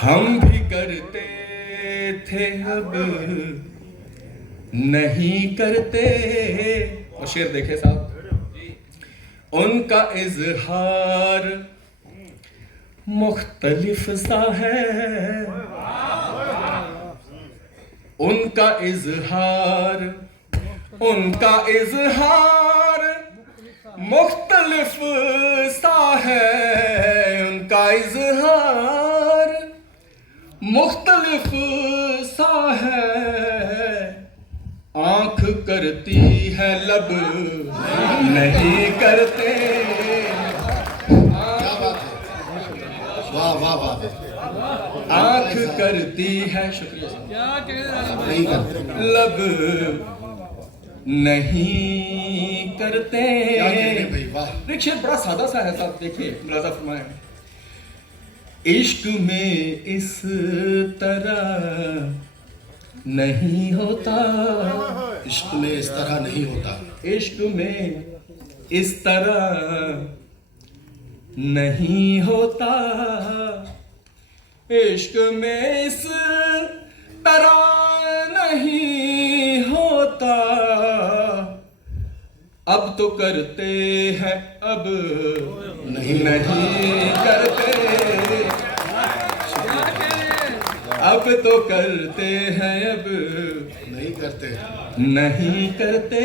हम भी करते थे अब नहीं करते। और शेर देखे साहब, उनका इजहार मुख्तलिफ सा है। उनका इजहार मुख्तलिफ सा है। उनका इजहार मुख्तलिफ सा है। आंख करती है लब नहीं करते। वाह वाह वाह। आंख करती है, शुक्रिया, नहीं करते, लब नहीं करते। भाई वाह। देखिए बड़ा सादा सा है साहब। देखिए मुलाजा फरमाए, इश्क में इस तरह नहीं होता। इश्क में इस तरह नहीं होता। इश्क में इस तरह नहीं होता। इश्क में इस तरह नहीं होता। अब तो करते हैं अब नहीं करते। अब तो करते हैं अब नहीं करते। नहीं करते।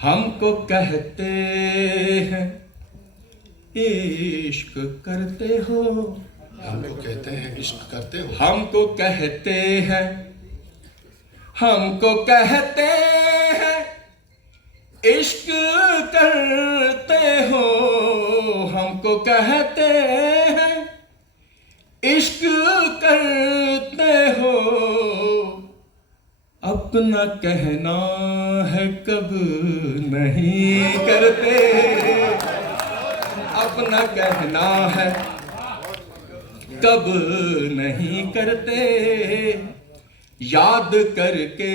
हमको कहते हैं इश्क करते हो। हमको कहते हैं इश्क करते हो। हमको कहते हैं, हमको कहते हैं इश्क करते हो। हमको कहते हैं इश्क करते हो। अपना कहना है कब नहीं करते। अपना कहना है कब नहीं करते। याद करके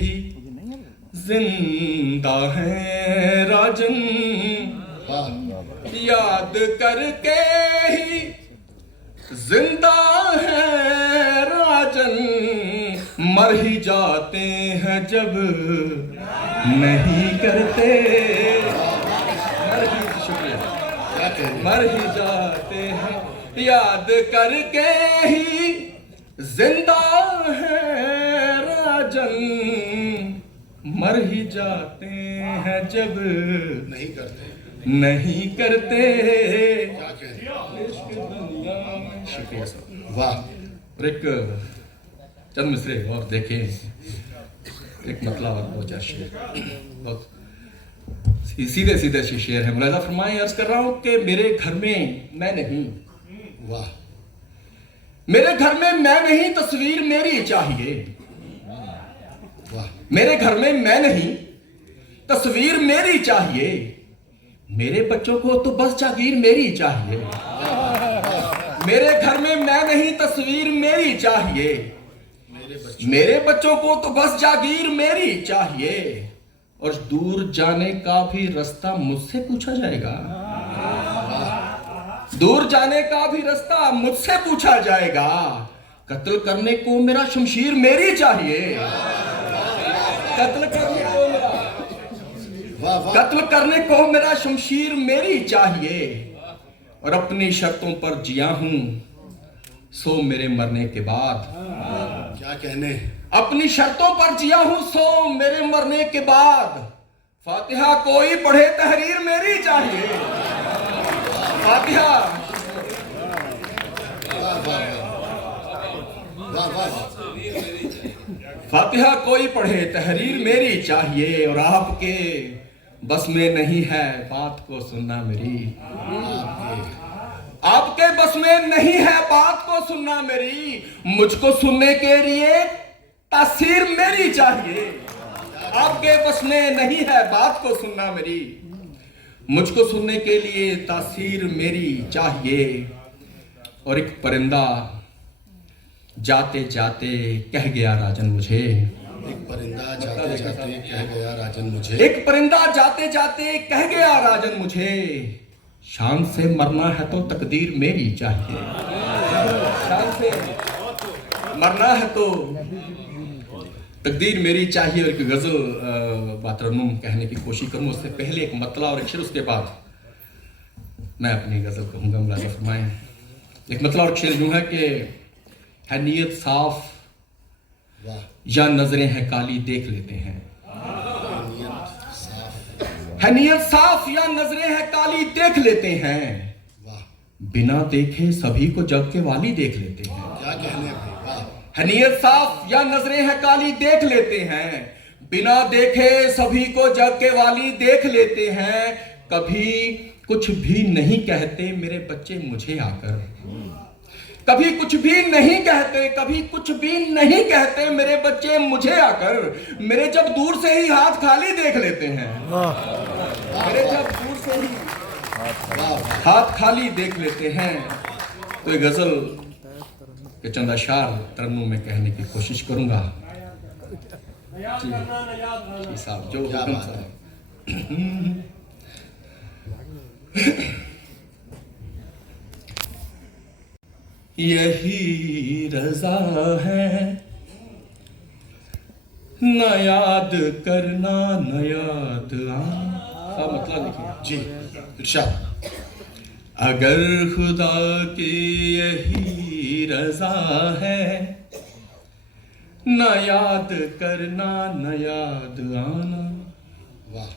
ही जिंदा है राजन, याद करके ही जिंदा है राजन, मर ही जाते हैं जब नहीं करते, मर ही जाते हैं याद करके ही जिंदा है राजन, मर ही जाते हैं जब नहीं करते। नहीं करते। क्या कह रहे हैं? इश्क दुनिया में। शुक्रिया सर। वाह। और एक चंद मिसरे और देखें, एक मतलब और बहुत शेर, बहुत सीधे सीधे से शेर है। मुलाजा फरमाएं, अर्ज कर रहा हूं कि मेरे घर में मैं नहीं, वाह, मेरे घर में मैं नहीं, तस्वीर मेरी चाहिए। वाह, मेरे घर में मैं नहीं, तस्वीर मेरी चाहिए, मेरे बच्चों को तो बस जागीर मेरी चाहिए। मेरे घर में मैं नहीं, तस्वीर मेरी चाहिए, मेरे बच्चों को तो बस जागीर मेरी चाहिए, और दूर जाने का भी रास्ता मुझसे पूछा जाएगा, दूर जाने का भी रास्ता मुझसे पूछा जाएगा, कत्ल करने को मेरा शमशीर मेरी चाहिए, कत्ल करने को मेरा, कत्ल करने को मेरा शमशीर मेरी चाहिए, और अपनी शर्तों पर जिया हूं सो मेरे मरने के बाद। क्या कहने, अपनी शर्तों पर जिया हूं सो मेरे मरने के बाद, फातिहा कोई पढ़े तहरीर मेरी चाहिए, फातिहा, फातिहा कोई पढ़े तहरीर मेरी चाहिए, और आपके बस में नहीं है बात को सुनना मेरी, आपके बस में नहीं है बात को सुनना मेरी, मुझको सुनने के लिए तासीर मेरी चाहिए, आपके बस में नहीं है बात को सुनना मेरी, मुझको सुनने के लिए तासीर मेरी चाहिए। और एक परिंदा जाते जाते कह गया राजन मुझे, एक परिंदा जाते जाते कह गया राजन मुझे, एक परिंदा जाते जाते कह गया राजन मुझे, शान से मरना है तो तकदीर मेरी चाहिए, शान से मरना है तो तकदीर मेरी चाहिए। और एक गजल बातरन्नुम कहने की कोशिश करूँ, उससे पहले एक मतला और एक शेर, उसके बाद मैं अपनी गजल कहूँगा। मुलाजा फरमाएं, एक मतला और एक शेर यूं है कि है नीयत साफ या नजरें हैं काली देख लेते हैं, है नीयत साफ या नजरें हैं काली देख लेते हैं, बिना देखे सभी को जग के वाली देख लेते हैं। क्या कहने भाई, वाह। है नीयत साफ या नजरें हैं काली देख लेते हैं, बिना देखे सभी को जग के वाली देख लेते हैं, कभी कुछ भी नहीं कहते मेरे बच्चे मुझे आकर, कभी कुछ भी नहीं कहते, कभी कुछ भी नहीं कहते मेरे बच्चे मुझे आकर, मेरे जब दूर से ही हाथ खाली देख लेते हैं, मेरे जब दूर से ही हाथ खाली देख लेते हैं। तो ये गजल के चंद अशार तरन्नुम में कहने की कोशिश करूंगा। जी साहब, जो हुक्म साहब। यही रजा है, न याद करना न याद आना। मतलब लिखिए जी, इरशाद। अगर खुदा की यही रजा है, न याद करना न याद आना, वाह।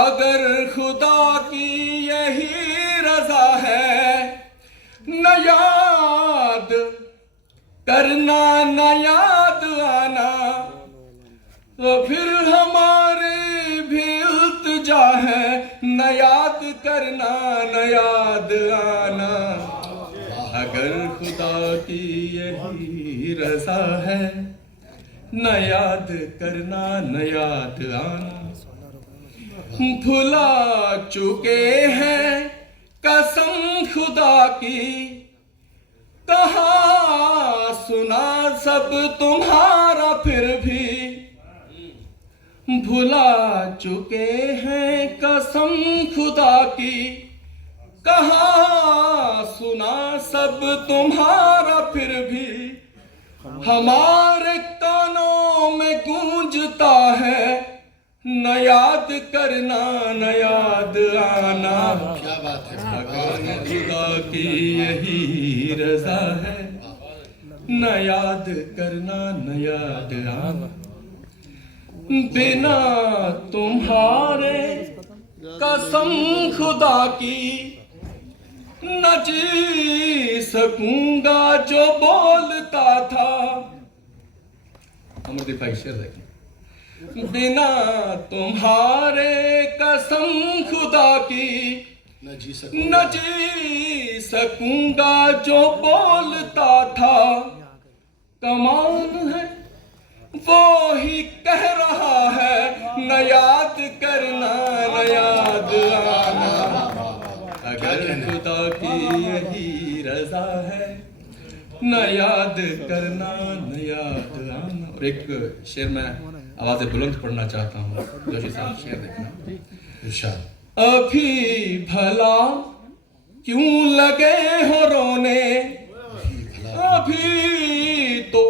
अगर खुदा की यही रजा है, न याद करना न याद आना, तो फिर हमारी भी इल्तिजा है, न याद करना न याद आना। अगर खुदा की यही रजा है, न याद करना न याद आना, भुला चुके हैं कसम खुदा की, कहा सुना सब तुम्हारा फिर भी, भुला चुके हैं कसम खुदा की, कहा सुना सब तुम्हारा फिर भी हमारे कानों में गूंजता है, न याद करना न याद आना। क्या बात है, अगर खुदा की यही रजा है, न याद करना न याद आना। बिना तुम्हारे कसम खुदा की न जी सकूंगा जो बोलता था। अमरदीप भाई शेर देखें। बिना तुम्हारे कसम खुदा की न जी सकूंगा जो बोलता था। कमाल है वो ही कह रहा है, न याद करना न याद आना। अगर खुदा की यही रजा है, न याद करना न याद आना। और एक शेर मैं आवाज़ बुलंद पढ़ना चाहता हूँ, जोशी साहब शेर देखना। इरशाद। अभी भला क्यों लगे हो रोने, अभी तो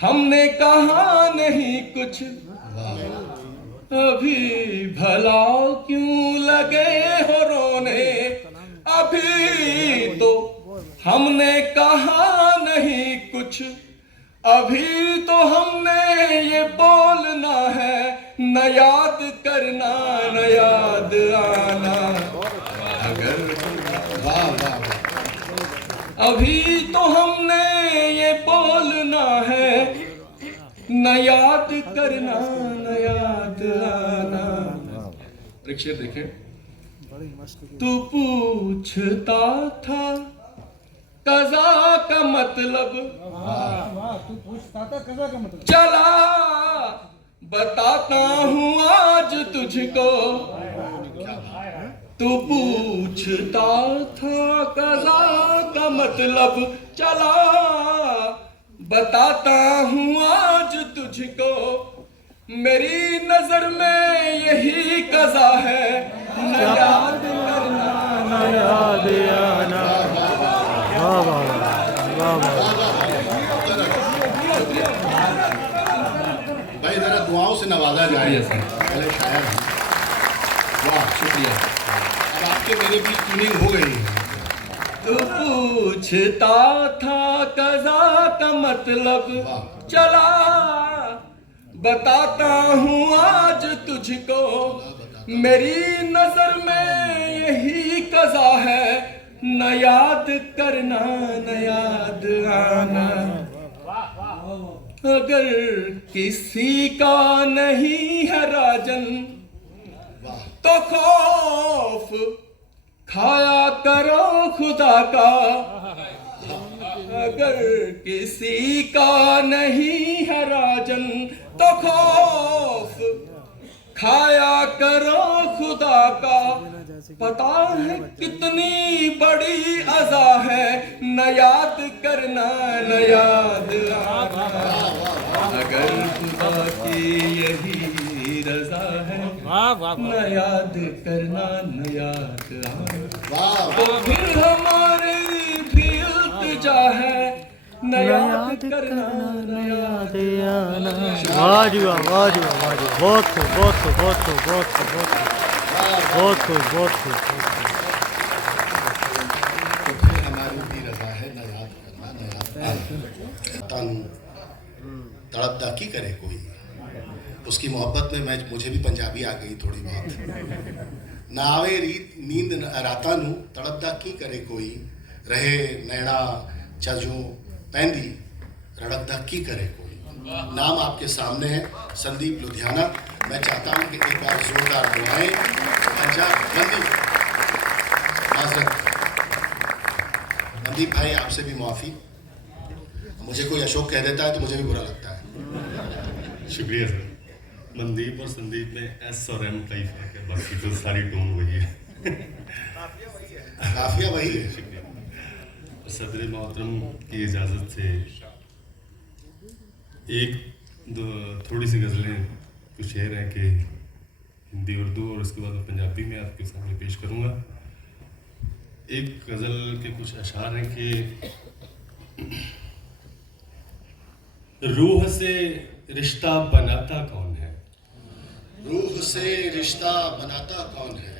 हमने कहा नहीं कुछ। अभी भला क्यों लगे हो रोने, अभी तो हमने कहा नहीं कुछ। अभी तो हमने ये बोलना है, न याद करना न याद आना। अगर अभी तो हमने ये बोलना है, न याद करना न याद आना। एक शेर देखें। तू पूछता था कज़ा का मतलब, चला बताता हूँ आज तुझको। तू पूछता था कज़ा का मतलब, चला बताता हूँ आज तुझको। मेरी नजर में यही कज़ा है, न याद करना न याद आना। भाई जरा दुआओं से नवाजा जाए। पहले शायर हैं। वाह, शुक्रिया। अब आपके मेरे बीच ट्यूनिंग हो गई है। तू पूछता था कज़ा का मतलब, चला बताता हूँ आज तुझको। मेरी नजर में यही कज़ा है, न याद करना न याद आना। अगर किसी का नहीं है राजन, तो खौफ खाया करो खुदा का। अगर किसी का नहीं है राजन, तो खौफ खाया करो खुदा का। पता है कितनी बड़ी अज़ा है, न याद करना न याद आना। अगर खुदा की यही रजा है, न याद करना न याद आना। तो फिर हमारी भी इल्तिजा है, न याद करना न याद आना। वाह जी वाह, वाह जी वाह, वाह जी वाह। बहुत खूब, बहुत खूब, बहुत खूब, बहुत खूब, बहुत खूब, बहुत खूब, बहुत खूब, बहुत खूब। तो फिर हमारी भी रजा है, न याद करना न याद। तन तड़पदा की करे कोई, उसकी मोहब्बत में मुझे भी पंजाबी आ गई थोड़ी बहुत। ना आवे रीत नींद राता नू, तड़पदा की करे कोई। रहे नैना चजू पैंदी, रड़कदा की करे कोई। नाम आपके सामने है, संदीप लुधियाना। मैं चाहता हूँ कि एक बार जोरदार दुआएं। अच्छा मनदीप भाई, आपसे भी माफ़ी। मुझे कोई अशोक कह देता है तो मुझे भी बुरा लगता है। शुक्रिया सर। मनदीप और संदीप में एस और एम का ही फर्क है, बाकी तो सारी टोन वही है। काफिया वही है। शुक्रिया। सदर मोहतरम की इजाज़त से एक दो थोड़ी सी गज़लें कुछ शेर हैं कि हिंदी उर्दू और उसके बाद मैं पंजाबी में आपके सामने पेश करूँगा। एक गज़ल के कुछ अशार हैं कि रूह से रिश्ता बनाता कौन है, रूह से रिश्ता बनाता कौन है,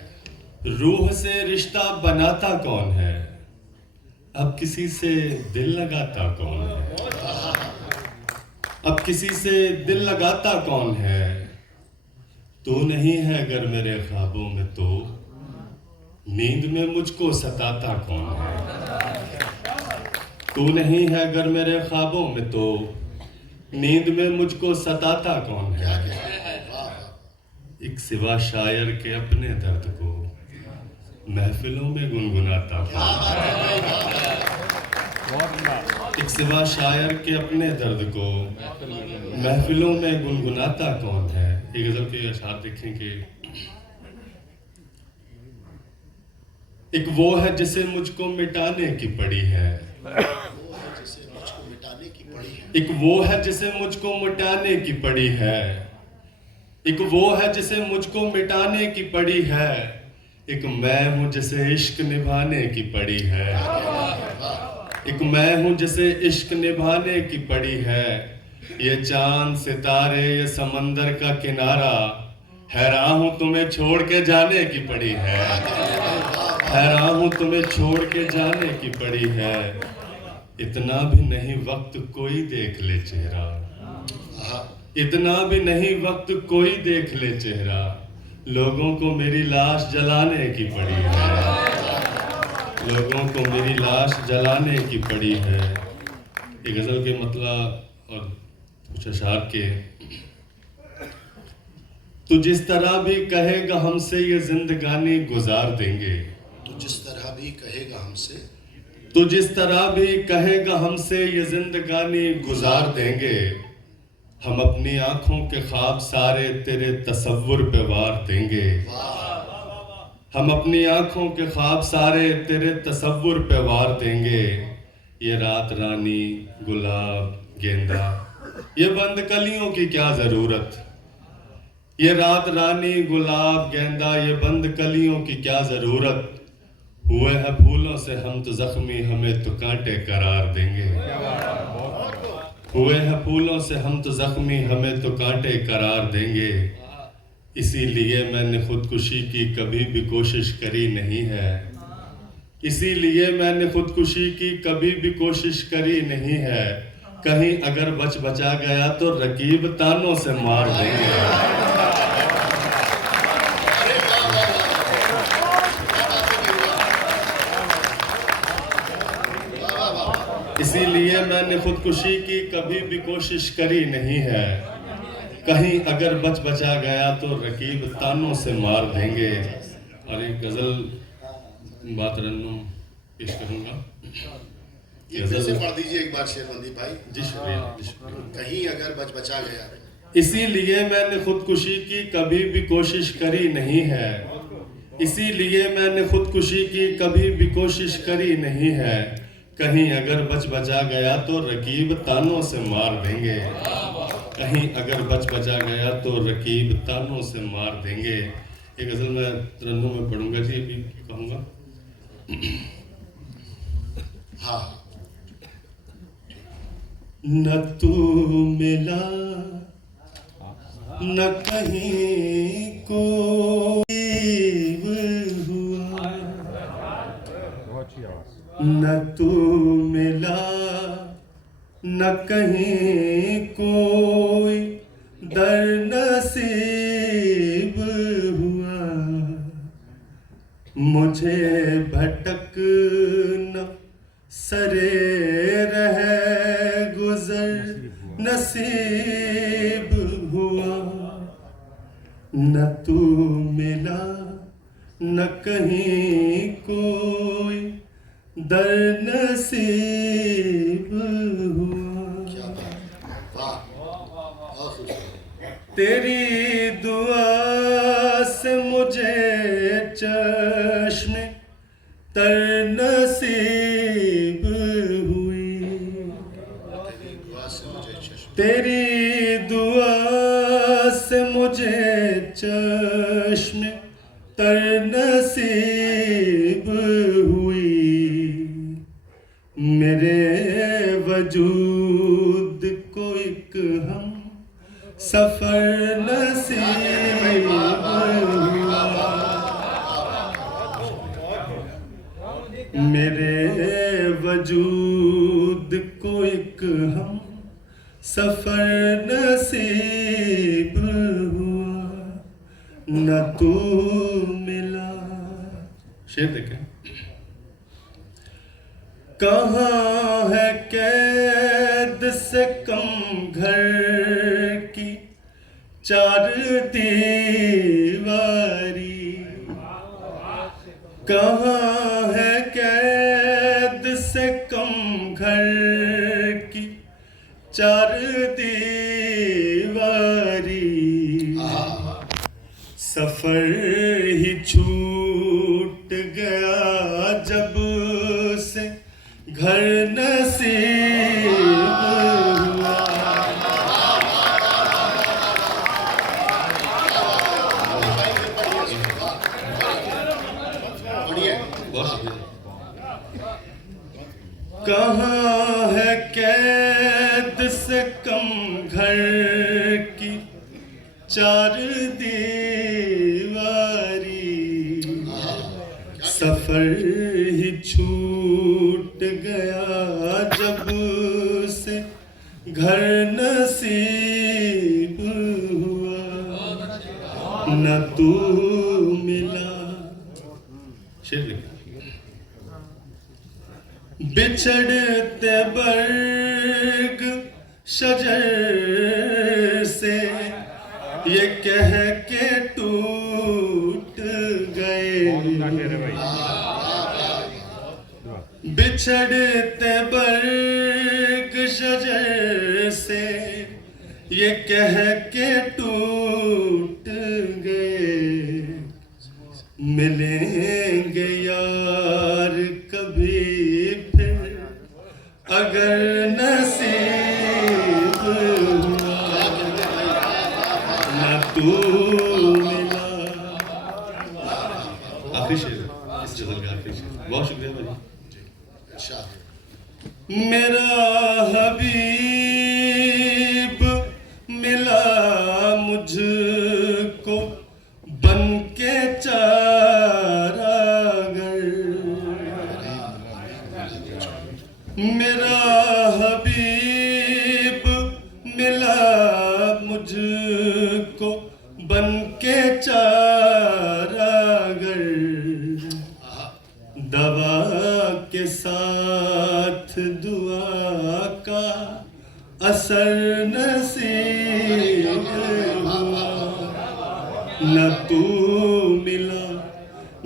रूह से रिश्ता बनाता कौन है, अब किसी से दिल लगाता कौन है, अब किसी से दिल लगाता कौन है, तू नहीं है अगर मेरे ख्वाबों में तो नींद में मुझको सताता कौन है, तू नहीं है अगर मेरे ख्वाबों में तो नींद में मुझको सताता कौन है, एक सिवा शायर के अपने दर्द को महफिलों में गुनगुनाता कौन है, एक सिवा शायर के अपने दर्द को महफिलों में गुनगुनाता कौन है। एक गज़ल के अशार देखें कि एक वो है जिसे मुझको मिटाने की पड़ी है, एक वो है जिसे मुझको मिटाने की पड़ी है, एक वो है जिसे मुझको मिटाने की पड़ी है, एक मैं हूँ जिसे इश्क निभाने की पड़ी है, एक मैं हूँ जिसे इश्क निभाने की पड़ी है, ये चांद सितारे ये समंदर का किनारा हैरान हूँ तुम्हें छोड़ के जाने की पड़ी है, हैरान हूँ तुम्हें छोड़ के जाने की पड़ी है, इतना भी नहीं वक्त कोई देख ले चेहरा, इतना भी नहीं वक्त कोई देख ले चेहरा, लोगों को मेरी लाश जलाने की पड़ी है, लोगों को मेरी लाश जलाने की पड़ी है। ये गज़ल के मतलब और कुछ अशार के, तू जिस तरह भी कहेगा हमसे ये जिंदगानी गुजार देंगे, तो जिस तरह भी कहेगा हमसे, तू जिस तरह भी कहेगा हमसे ये जिंदगानी गुजार देंगे, हम अपनी आंखों के ख्वाब सारे तेरे तसव्वुर पे वार देंगे, हम अपनी आंखों के ख्वाब सारे तेरे तसव्वुर पे वार देंगे, ये रात रानी गुलाब गेंदा ये बंद कलियों की क्या ज़रूरत, ये रात रानी गुलाब गेंदा ये बंद कलियों की क्या ज़रूरत, हुए हैं फूलों से हम तो ज़ख्मी हमें तो कांटे करार देंगे, हुए हैं फूलों से हम तो ज़ख्मी हमें तो कांटे करार देंगे, इसीलिए मैंने खुदकुशी की कभी भी कोशिश करी नहीं है, इसीलिए मैंने खुदकुशी की कभी भी कोशिश करी नहीं है, कहीं अगर बच बचा गया तो रकीब तानों से मार देंगे, इसीलिए मैंने खुदकुशी की कभी भी कोशिश करी नहीं है, कहीं अगर बच बचा गया तो रकीब तानों से मार देंगे। और एक गज़ल बात रन्नू पेश करूँगा। ये फिर से पढ़ दीजिए एक बार शेरबंदी भाई। जी शुक्रिया, जी शुक्रिया। कहीं अगर बच बचा गया, इसीलिए मैंने खुदकुशी की कभी भी कोशिश करी नहीं है, इसीलिए मैंने खुदकुशी की कभी भी कोशिश करी नहीं है, कहीं अगर बच बचा गया तो रकीब तानों से मार देंगे, कहीं अगर बच बचा गया तो रकीब तानों से मार देंगे। एक गज़ल मैं तरन्नुम में पढ़ूंगा जी, अभी कहूँगा। हाँ। न तू मिला न कहीं कोई हुआ, न तू मिला न कहीं कोई दर नसीब हुआ, मुझे भटकना सरे रहे गुजर नसीब हुआ, न तू मिला न कहीं कोई दर नसीब हुआ, तेरी दुआ से मुझे चश्मे तर नसीब हुई, तेरी दुआ से मुझे वजूद को एक हम सफर नसीब हुआ। मेरे वजूद को एक हम सफर नसीब हुआ, न तू मिला। शेर देखें। कहाँ है कैद से कम घर की चार दीवारी, कहाँ है कैद से कम घर की चार दीवारी। सफर ही छूट गया जब से घर नसीब हुआ। कहाँ है कैद से कम घर की चार दीवारी। सफर ही छूट गया जब से घर नसीब हुआ, न तू मिला। शेर लिखा। बिछड़ते बर्ग शजर से ये कह के टूट गए। बिछड़ते बर्ग शजर से ये कह के टूट गए। मिलेंगे यार कभी फिर अगर नसीब हुआ, न तू मिला। आखिरी शेर इस गजल का आखिरी शेर। बहुत शुक्रिया भाई। मेरा हबीब मिला मुझको बन के चारागर। मेरा हबीब मिला मुझको बन के चारागर। दवा के साथ दुआ का असर नसीब हुआ, न तू मिला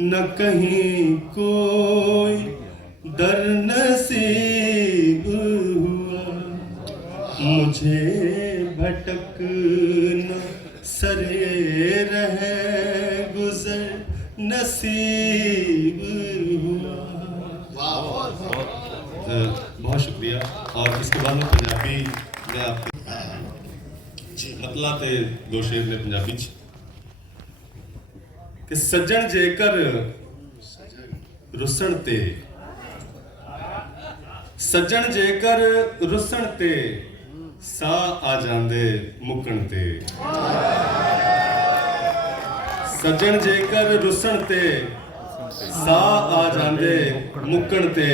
न कहीं कोई दर नसीब हुआ। मुझे भटकना सरे रहे गुजर नसीब हुआ। बहुत शुक्रिया। और इसके बाद में पंजाबी में आपके मतलब थे दो शेर ने पंजाबी च कि सज्जन जेकर रुसन ते, सज्जन जेकर रुसन ते सा आ जांदे मुकन ते। सज्जन जेकर रुसन ते सा आ जांदे मुकन ते।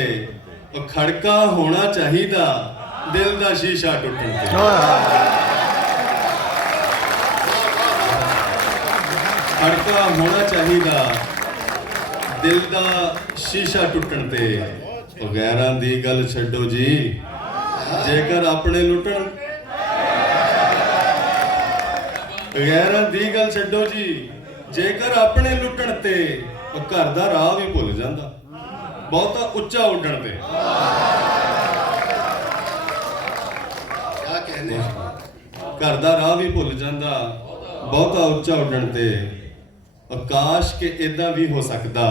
खड़का होना चाहिदा दिल दा शीशा टुटन ते। खड़का होना चाहिदा दिल दा शीशा टुटन ते। गैरां दी गल छड्डो जी जेकर अपने लुटन। गैरां दी गल छड्डो जी जेकर अपने लुटन ते घर दा राह भी भुल जांदा बहुता उच्चा उड्डण ते। घर दा राह भी भुल जांदा बहुता उच्चा उड्डण ते। काश के इदां भी हो सकदा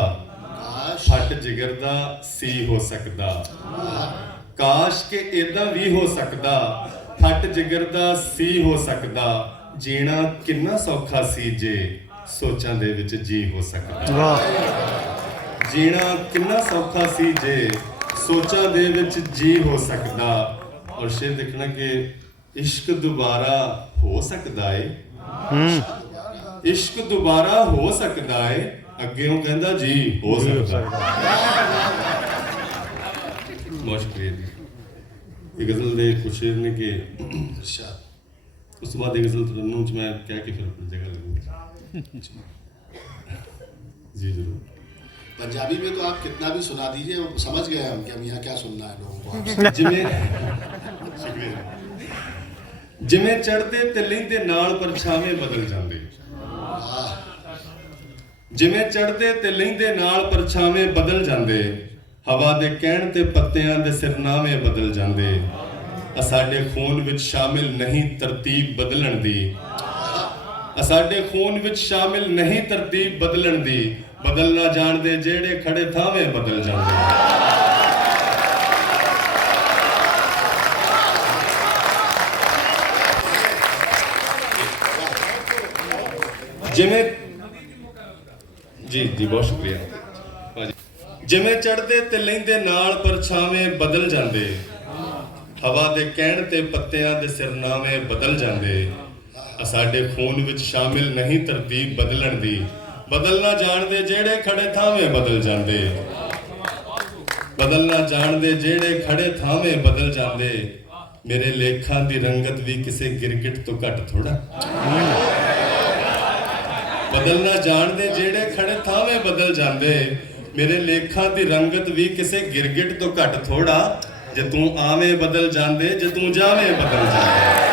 फट जिगर दा सी हो सकदा। काश के इदां भी हो सकदा फट जिगर दा सी हो सकदा। जीना किन्ना सौखा सी जे सोचां दे विच जी हो सकदा। जीना किन्ना सौखा सी जे सोचां दे विच जी हो सकदा। और शेर देखना कि इश्क दोबारा हो सकता है, इश्क दोबारा हो सकता है, अगे वो कहता जी हो सकता है। बहुत शुक्रिया जी। ये गज़ल दे कुछ शेर ने कि उस तो बाद गज़ल तरन्नुम च मैं कह के फिर जगह लगूंगा जी जरूर। पंजाबी में तो आप कितना भी सुना दीजिए, वो समझ गए हम कि हम यहाँ क्या सुनना है लोगों को। जिमें चढ़ते ते लहिंदे नाल परछावें बदल जाते, जिमें चढ़ते ते लहिंदे नाल परछावें बदल जाते, हवा दे कहण ते पत्तियां दे सिरनावे बदल जाते, साडे खून विच शामिल नहीं तरतीब बदलण दी, साडे खून विच शामिल नहीं तरतीब बदलण दी, बदलना जाणदे जेड़े खड़े थावे बदल जाते। जिमें जी जी बहुत शुक्रिया भाजी। जिमें चढ़दे ते लहिंदे नाल परछावें बदल जाते, हवा दे कहण ते पत्तियां दे सिरनावे बदल जाते, साडे खून विच शामिल नहीं तरतीब बदलण दी, बदलना जाणदे जेड़े खड़े थावे बदल जाते, बदलना जाणदे जेड़े खड़े थावे बदल जाते, मेरे लेखां दी रंगत भी किसे गिरगिट तो घट थोड़ा, बदलना जाणदे जेड़े खड़े थावे बदल जाते, मेरे लेखां दी रंगत भी किसे गिरगिट तो घट थोड़ा, जे तू आवे बदल जांदे, जे तू जावे बदल जांदे।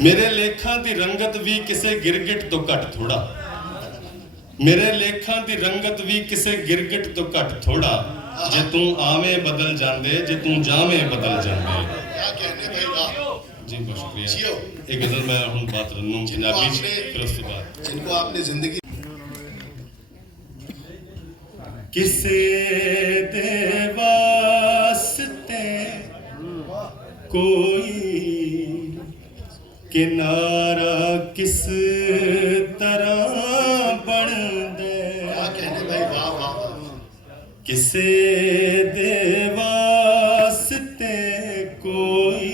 मेरे लेखां दी रंगत भी किसे गिरगिट तो घट थोड़ा, मेरे लेखां दी रंगत भी किसे गिरगिट तो घट थोड़ा, जे तू आवे बदल जांदे, जे तू जावे बदल जांदे। क्या कहने भाई, वाह जी बहुत शुक्रिया। जियो। एक गजल मैं हुण बात रन्नू पंजाबी च, फिर उसके बाद जिनको आपने जिंदगी किसे दे वास्ते कोई किनारा किस तरह बन दे, क्या कहने भाई, वाह वाह वाह। किसे दे वास्ते कोई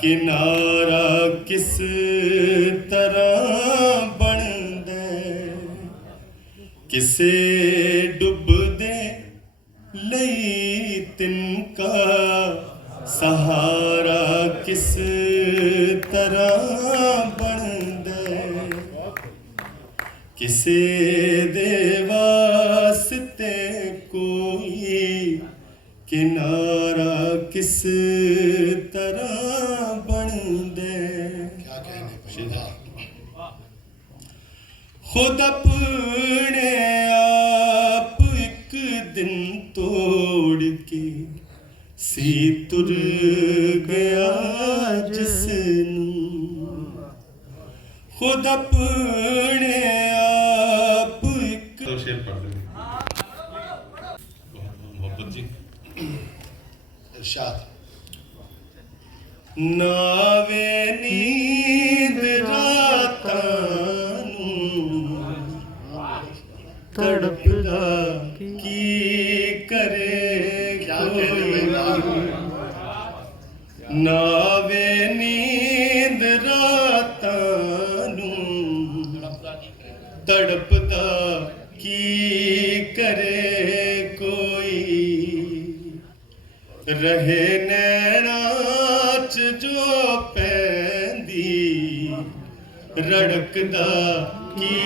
किनारा किस तरह बन दे, किसे डुब दे लई तिनका सहारा किस तरह बन दे, किसे दे वास्ते कोई किनारा किस तरह बन दे। क्या कहने भाई, वाह। खुद अपने आप एक दिन तोड़ के सी तुर गया जिसनू, खुद अपने आप एक शेर पढ़ देंगे। मोहब्बत जी इरशाद। नावे नींद रातां नू तड़पदा की करे कोई, नावे नींद रातां नू तड़पदा की करे कोई, रहे नैना च जो पैंदी रड़कदा की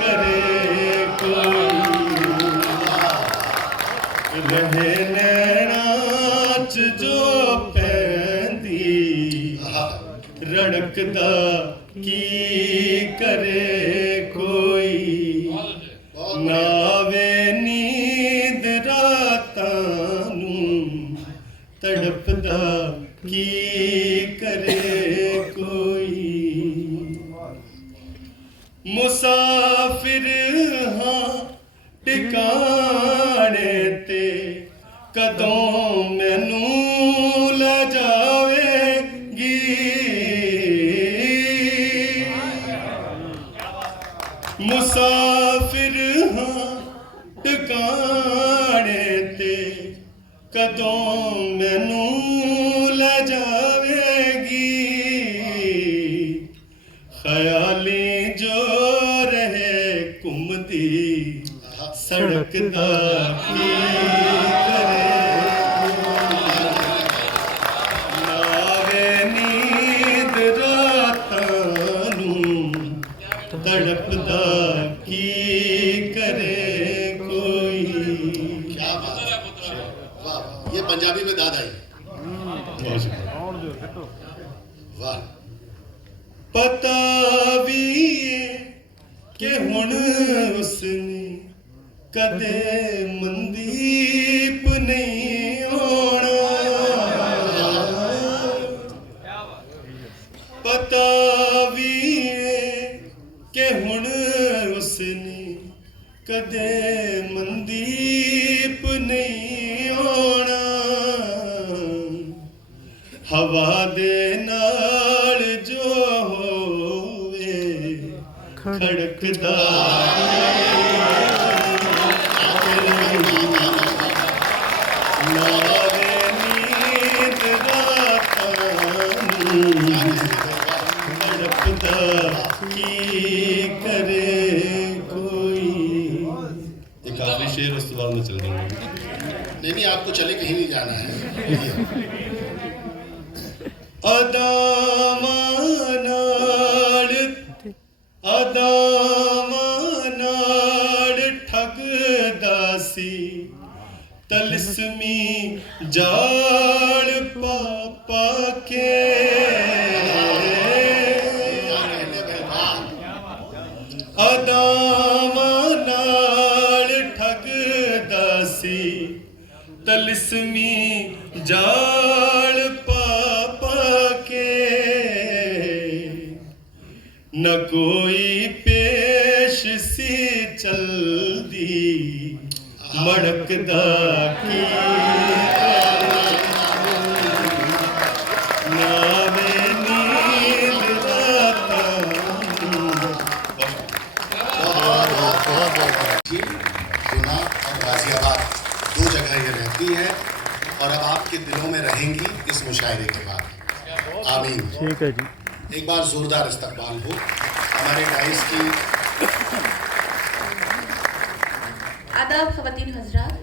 करे कोई, रहे नैना च जो पैंदी रड़कदा की करे कोई, नावे नींद रातां नू तड़पदा की करे कोई, मुसाफिर हाँ टिकाने ते कदों मैनू ले जावे कदों मैनू ले जावेगी ख्याली जो रहे घुमदी सड़क दा की करे नावे नींद रातां नूं तड़पदा की करे कोई। क्या बात है, वाह, ये पंजाबी में दादाई, वाह। पता भी कि हुण उसने कदे मनदीप नहीं आना पता भी कि हुण उसने कदे मनदीप नहीं आना हवा दे नाल जो होवे खड़कदा नावे नींद रातां खड़कदा की करे कोई। एक आखिरी शेर उस बाद में चल देंगे। नहीं, आपको चले कहीं नहीं जाना है। अदामानाड़ ठगदासी तलस्मी जाड़ पापा के अदामानाड़ ठगदासी तलस्मी जाड़ पापा के न कोई पेश सी चलदी मड़कदा की नावे नींद रातां। गुना और गाजियाबाद दो जगह ये रहती है और अब आपके दिलों में रहेंगी इस मुशायरे के बाद। आमीन। ठीक है जी। एक बार जोरदार इस्तकबाल हो हमारे डाइस की। आदाब ख़वातीन हज़रात,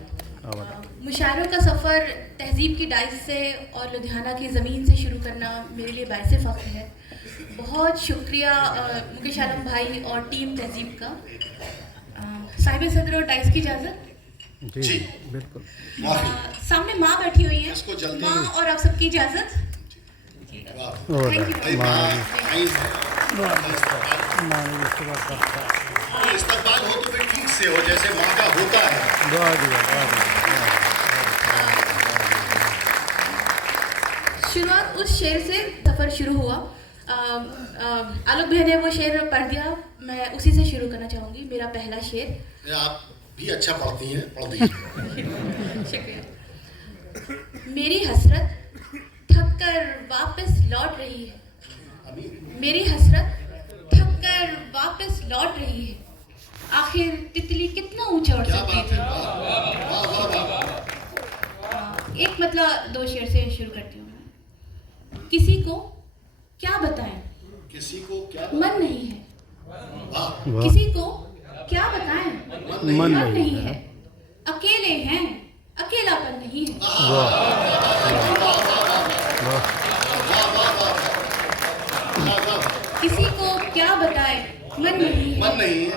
मुशायरों का सफ़र तहज़ीब की डाइस से और लुधियाना की ज़मीन से शुरू करना मेरे लिए बाइस फ़ख्र है। बहुत शुक्रिया मुकेश आलम भाई और टीम तहज़ीब का। साहिब सदर और डाइस की इजाज़त। जी बिल्कुल। सामने माँ बैठी हुई हैं, इसको जल्दी माँ और आप सबकी इजाज़त। Thank you. इस्तकबाल हो तो फिर ठीक से हो जैसे माँ का होता है। शुरुआत उस शेर से सफ़र शुरू हुआ। आलोक भैया ने वो शेर पढ़ दिया, मैं उसी से शुरू करना चाहूँगी। मेरा पहला शेर। आप भी अच्छा पढ़ती हैं, पढ़ दीजिए। शुक्रिया। मेरी हसरत थक कर वापस लौट रही है, मेरी हसरत थक कर वापस लौट रही है। आखिर तितली कितना ऊंचा उड़ सकती है। एक मतलब दो शेर से शुरू करती हूँ। किसी को क्या बताएं, किसी को क्या मन नहीं है। वाह, किसी को क्या बताएं, मन नहीं है। अकेले हैं, अकेलापन नहीं है। किसी को क्या बताएं, मन नहीं है। मन नहीं है।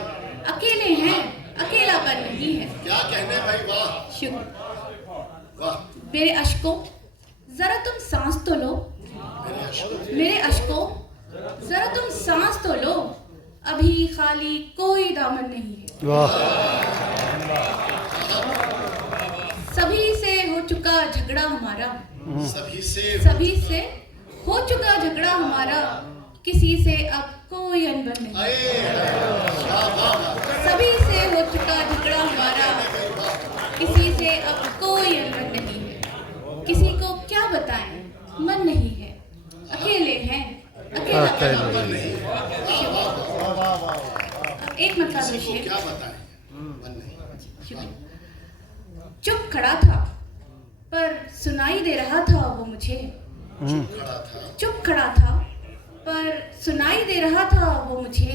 अकेले हैं, अकेलापन नहीं है। क्या कहने भाई, वाह शुक्र। वाह। मेरे अश्कों जरा तुम सांस तो लो, मेरे अश्कों जरा तुम सांस तो लो, अभी खाली कोई दामन नहीं है। सभी से हो चुका झगड़ा हमारा, सभी से हो चुका झगड़ा हमारा, किसी से अब कोई अनबन नहीं। सभी से हो चुका झगड़ा हमारा, किसी से अब कोई अनबन नहीं है। किसी को क्या बताएं, मन नहीं है। अकेले हैं, अकेला नहीं। एक मतलब शेर। क्या बताएं, मन नहीं। चुप खड़ा था पर सुनाई दे रहा था वो मुझे। चुप खड़ा था पर सुनाई दे रहा था वो मुझे।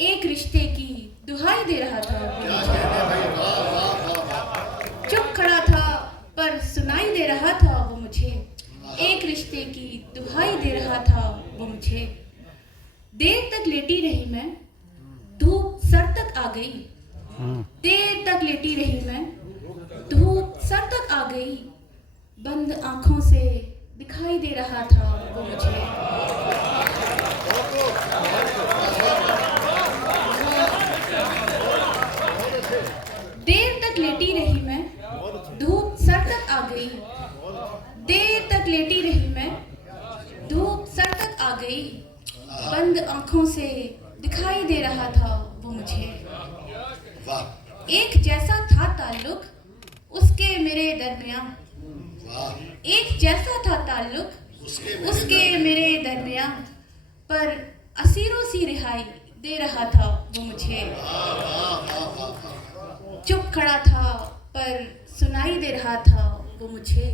एक रिश्ते की दुहाई दे रहा था वो मुझे। चुप खड़ा था पर सुनाई दे रहा था वो मुझे। एक रिश्ते की दुहाई दे रहा था वो मुझे। देर तक लेटी रही मैं, धूप सर तक आ गई। देर तक लेटी रही मैं, धूप सर तक आ गई। बंद आंखों से दिखाई दे रहा था वो मुझे। देर तक लेटी रही मैं, धूप सर तक आ गई। देर तक लेटी रही मैं, धूप सर तक आ गई। बंद आंखों से दिखाई दे रहा था वो मुझे। एक जैसा था ताल्लुक उसके मेरे दरमियां। एक जैसा था ताल्लुक उसके मेरे दरमियां। पर असीरों सी रिहाई दे रहा था वो मुझे। चुप खड़ा था पर सुनाई दे रहा था वो मुझे।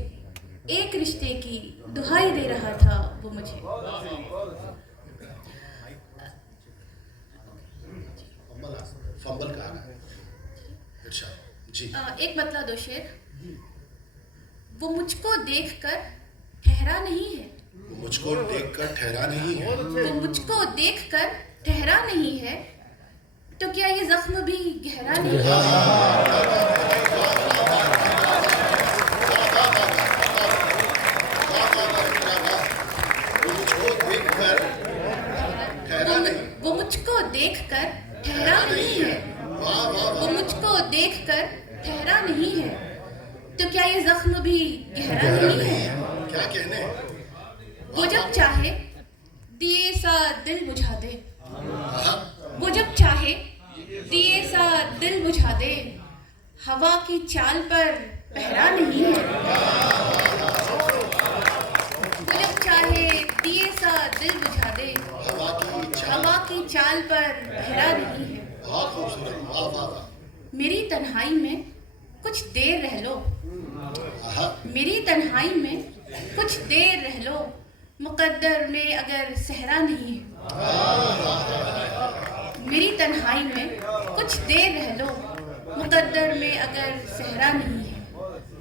एक रिश्ते की दुहाई दे रहा था वो मुझे। फंबल कहा अच्छा जी। एक मतला दो शेर। वो मुझको देखकर ठहरा नहीं है। वो मुझको देखकर ठहरा नहीं है। वो मुझको देखकर ठहरा नहीं है, तो क्या ये जख्म भी गहरा नहीं है? वो मुझको देखकर ठहरा नहीं। वो मुझको देखकर ठहरा नहीं है। वो मुझको देखकर ठहरा नहीं है, तो क्या ये जख्म भी गहरा नहीं है? क्या कहने? वो जब चाहे दिए सा दिल बुझा दे। वो जब चाहे दिए सा दिल बुझा दे। हवा की चाल पर पहरा नहीं है। वो जब चाहे दिए सा दिल बुझा दे। हवा की चाल पर पहरा नहीं है। बहुत खूबसूरत, वाह वाह वाह। मेरी तन्हाई में कुछ देर रह लो। मेरी तन्हाई में कुछ देर रह लो। मुकद्दर में अगर सहरा नहीं है। मेरी तन्हाई में कुछ देर रह लो। मुकद्दर में अगर सहरा नहीं है।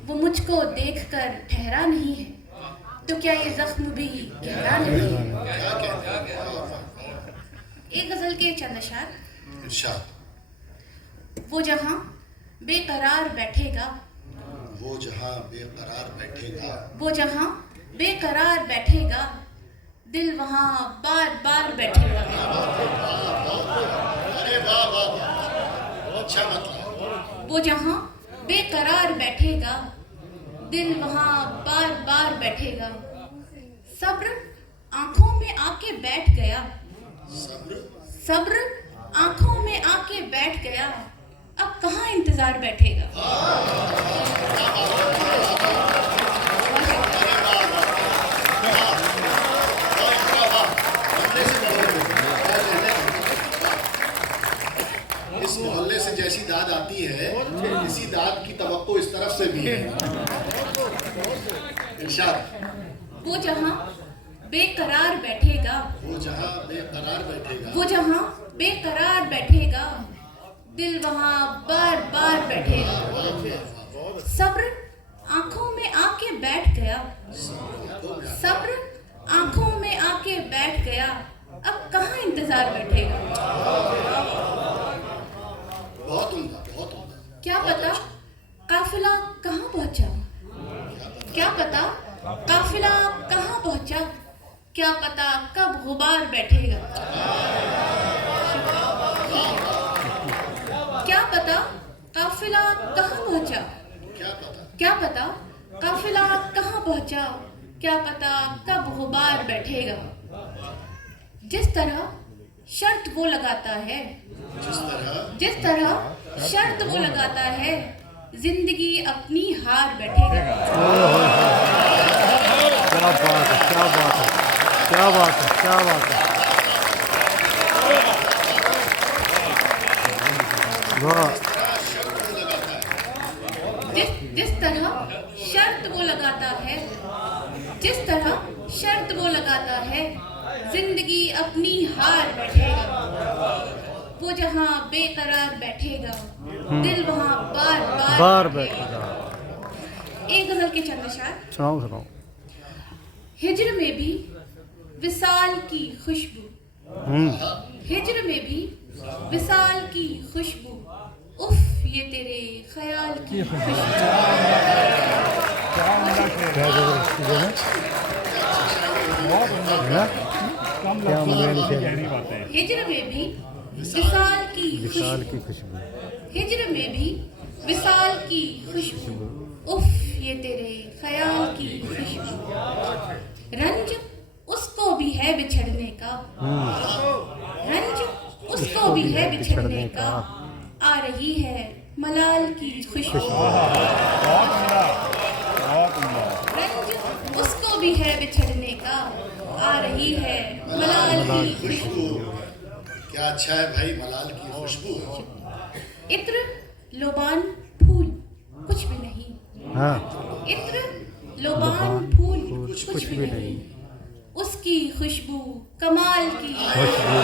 वो मुझको देखकर ठहरा नहीं है, तो क्या ये जख्म भी गहरा नहीं है? एक गजल के चंद अशार। वो जहां बेकरार बैठेगा। वो जहां बेकरार बैठेगा। वो जहां बेकरार बैठेगा। दिल वहां बार बार बैठेगा। अरे वाह वाह वाह, अच्छा मतलब। वो जहां बेकरार बैठेगा। दिल वहां बार बार बैठेगा। सब्र आंखों में आके बैठ गया। सब्र आंखों में आके बैठ गया। अब कहाँ इंतजार बैठेगा? इस मोहल्ले से जैसी दाद आती है, इसी दाद की तवक्को इस तरफ से भी है। इरशाद। वो जहां बेकरार बैठेगा। वो जहां बेकरार बैठेगा। वो जहां बेकरार बैठेगा। दिल वहां बार बार बैठेगा। सब्र आंखों में आके बैठ गया। सब्र आंखों में आके बैठ गया। अब कहाँ इंतजार बैठेगा? बहुत उम्दा, बहुत उम्दा। क्या पता काफिला कहाँ पहुंचा? क्या पता काफिला कहाँ पहुंचा? क्या पता कब गुबार बैठेगा? क्या पता काफिला कहाँ पहुंचा? क्या पता काफिला कहाँ पहुंचा? क्या पता कब गुबार बैठेगा? जिस तरह शर्त वो लगाता है। जिस तरह शर्त वो लगाता है। जिंदगी अपनी हार बैठेगा। क्या बात है, क्या बात है, क्या बात है, क्या बात है। वाह। जिस तरह शर्त वो लगाता है, जिस तरह शर्त वो लगाता है, जिंदगी अपनी हार बैठेगा। वो जहाँ बेकरार बैठेगा, दिल वहाँ बार बार बार बैठेगा। एक गजल के चंद अशआर। सुनाओ सुनाओ। हिज्र में भी विसाल की खुशबू, हिज्र में भी विसाल की खुशबू, उफ ये तेरे ख्याल की खुशबू। क्या हिज्र में भी विसाल की विशाल खुशबू, की खुशबू, हिज्र में भी विसाल की खुशबू, उफ ये तेरे ख्याल की खुशबू। रंज उसको भी है बिछड़ने का, रंज उसको भी है बिछड़ने का, आ रही है मलाल की खुशबू। रंज उसको भी है बिछड़ने का, आ रही है मलाल की खुशबू। क्या अच्छा है भाई, मलाल की खुशबू। इत्र लोबान फूल कुछ भी नहीं, हाँ इत्र लोबान फूल कुछ भी नहीं, उसकी खुशबू कमाल की खुशबू।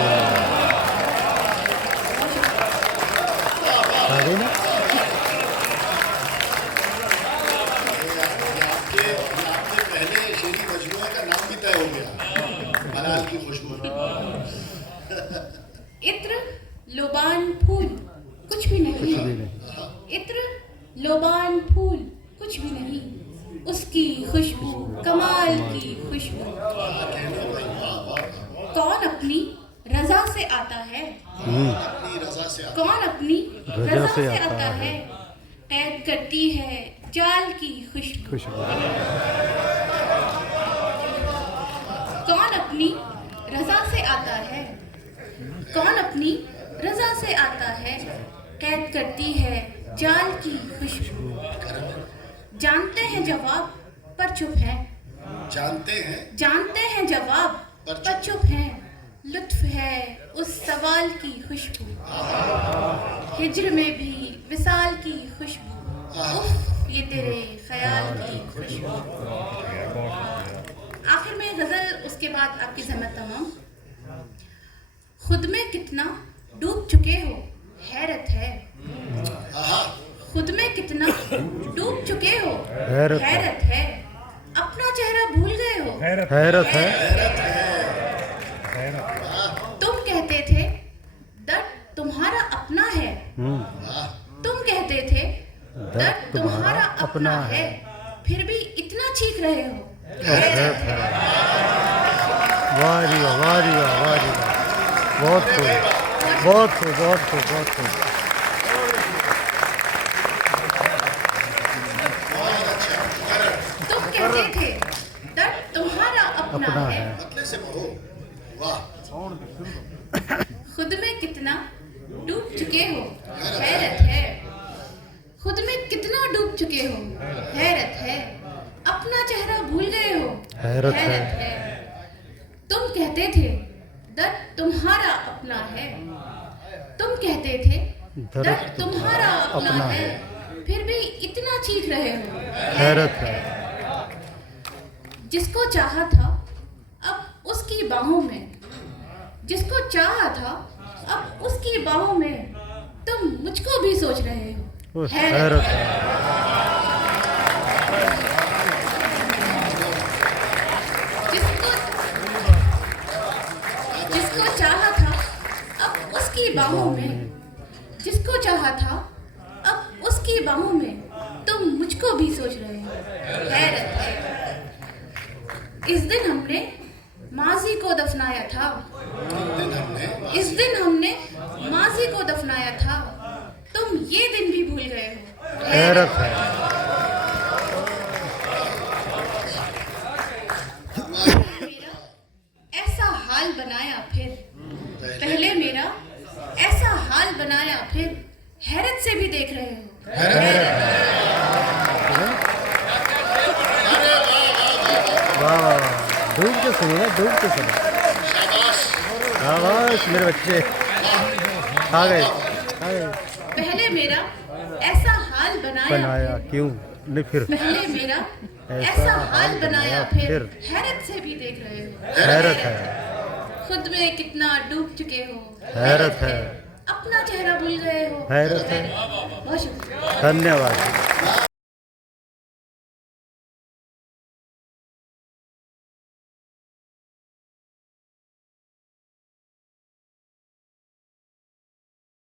आ गई ना? आपके पहले शेरी मजमूए का नाम भी तय हो गया, मलाल की खुशबू। इत्र लोबान फूल कुछ भी नहीं, इत्र लोबान फूल कुछ भी नहीं, उसकी खुशबू कमाल की खुशबू। कौन अपनी रजा से आता है, अपनी रजा से कौन अपनी रजा से आता है, कैद करती है जाल की खुशबू। खुशबू। कौन अपनी रजा से आता है, कौन अपनी रजा से आता है, कैद करती है जाल की खुशबू। जानते हैं जवाब पर चुप है, जानते हैं जवाब पर चुप है, लुत्फ है उस सवाल की खुशबू। हिज्र में भी विसाल की खुशबू, उफ ये तेरे ख्याल की खुशबू। आखिर में गजल, उसके बाद आपकी ज़हमत तमाम। खुद में कितना डूब चुके हो हैरत है, खुद में कितना डूब चुके हो हैरत है, अपना चेहरा भूल गए हो हैरत है। तुम कहते थे दर्द तुम्हारा अपना है, तुम कहते थे दर्द तुम्हारा अपना है, फिर भी इतना चीख रहे हो हैरत है। वाह जी वाह, वाह जी वाह, वाह जी वाह। बहुत खूब, बहुत खूब, बहुत खूब, बहुत खूब। तुम कहते थे दर्द तुम्हारा अपना है, मतलब से पढ़ो। वाह, खुद में कितना डूब चुके हो हैरत है, खुद में कितना डूब चुके हो हैरत है, अपना चेहरा भूल गए हो हैरत है। तुम कहते थे दर्द तुम्हारा अपना है, तुम कहते थे दर्द तुम्हारा अपना है, फिर भी इतना चीख रहे हो हैरत है। जिसको चाहा था अब उसकी बाहों में, जिसको चाहा था अब उसकी बाहों में, तुम मुझको भी सोच रहे हो हैरत है। जिसको चाहा था अब उसकी बाहों में, जिसको चाहा था अब उसकी बाहों में, तुम मुझको भी सोच रहे हो हैरत है। इस दिन हमने माजी को दफनाया था, इस दिन हमने माजी को दफनाया था, तुम ये दिन भी भूल गए हो हैरत है। मेरा ऐसा हाल बनाया फिर, पहले मेरा ऐसा हाल बनाया फिर, हैरत से भी देख रहे हो हैरत है। वाह, डूब के सुनिए, डूब के सुनिए। शाबाश मेरे बच्चे, आ गए, आ गए। पहले मेरा ऐसा हाल हाल बनाया क्यों नहीं फिर पहले मेरा ऐसा हाल बनाया फिर हैरत से भी देख रहे हो, हैरत है, खुद में कितना डूब चुके हो, हैरत है, अपना चेहरा भूल गए हो, हैरत है। बहुत शुक्रिया। धन्यवाद।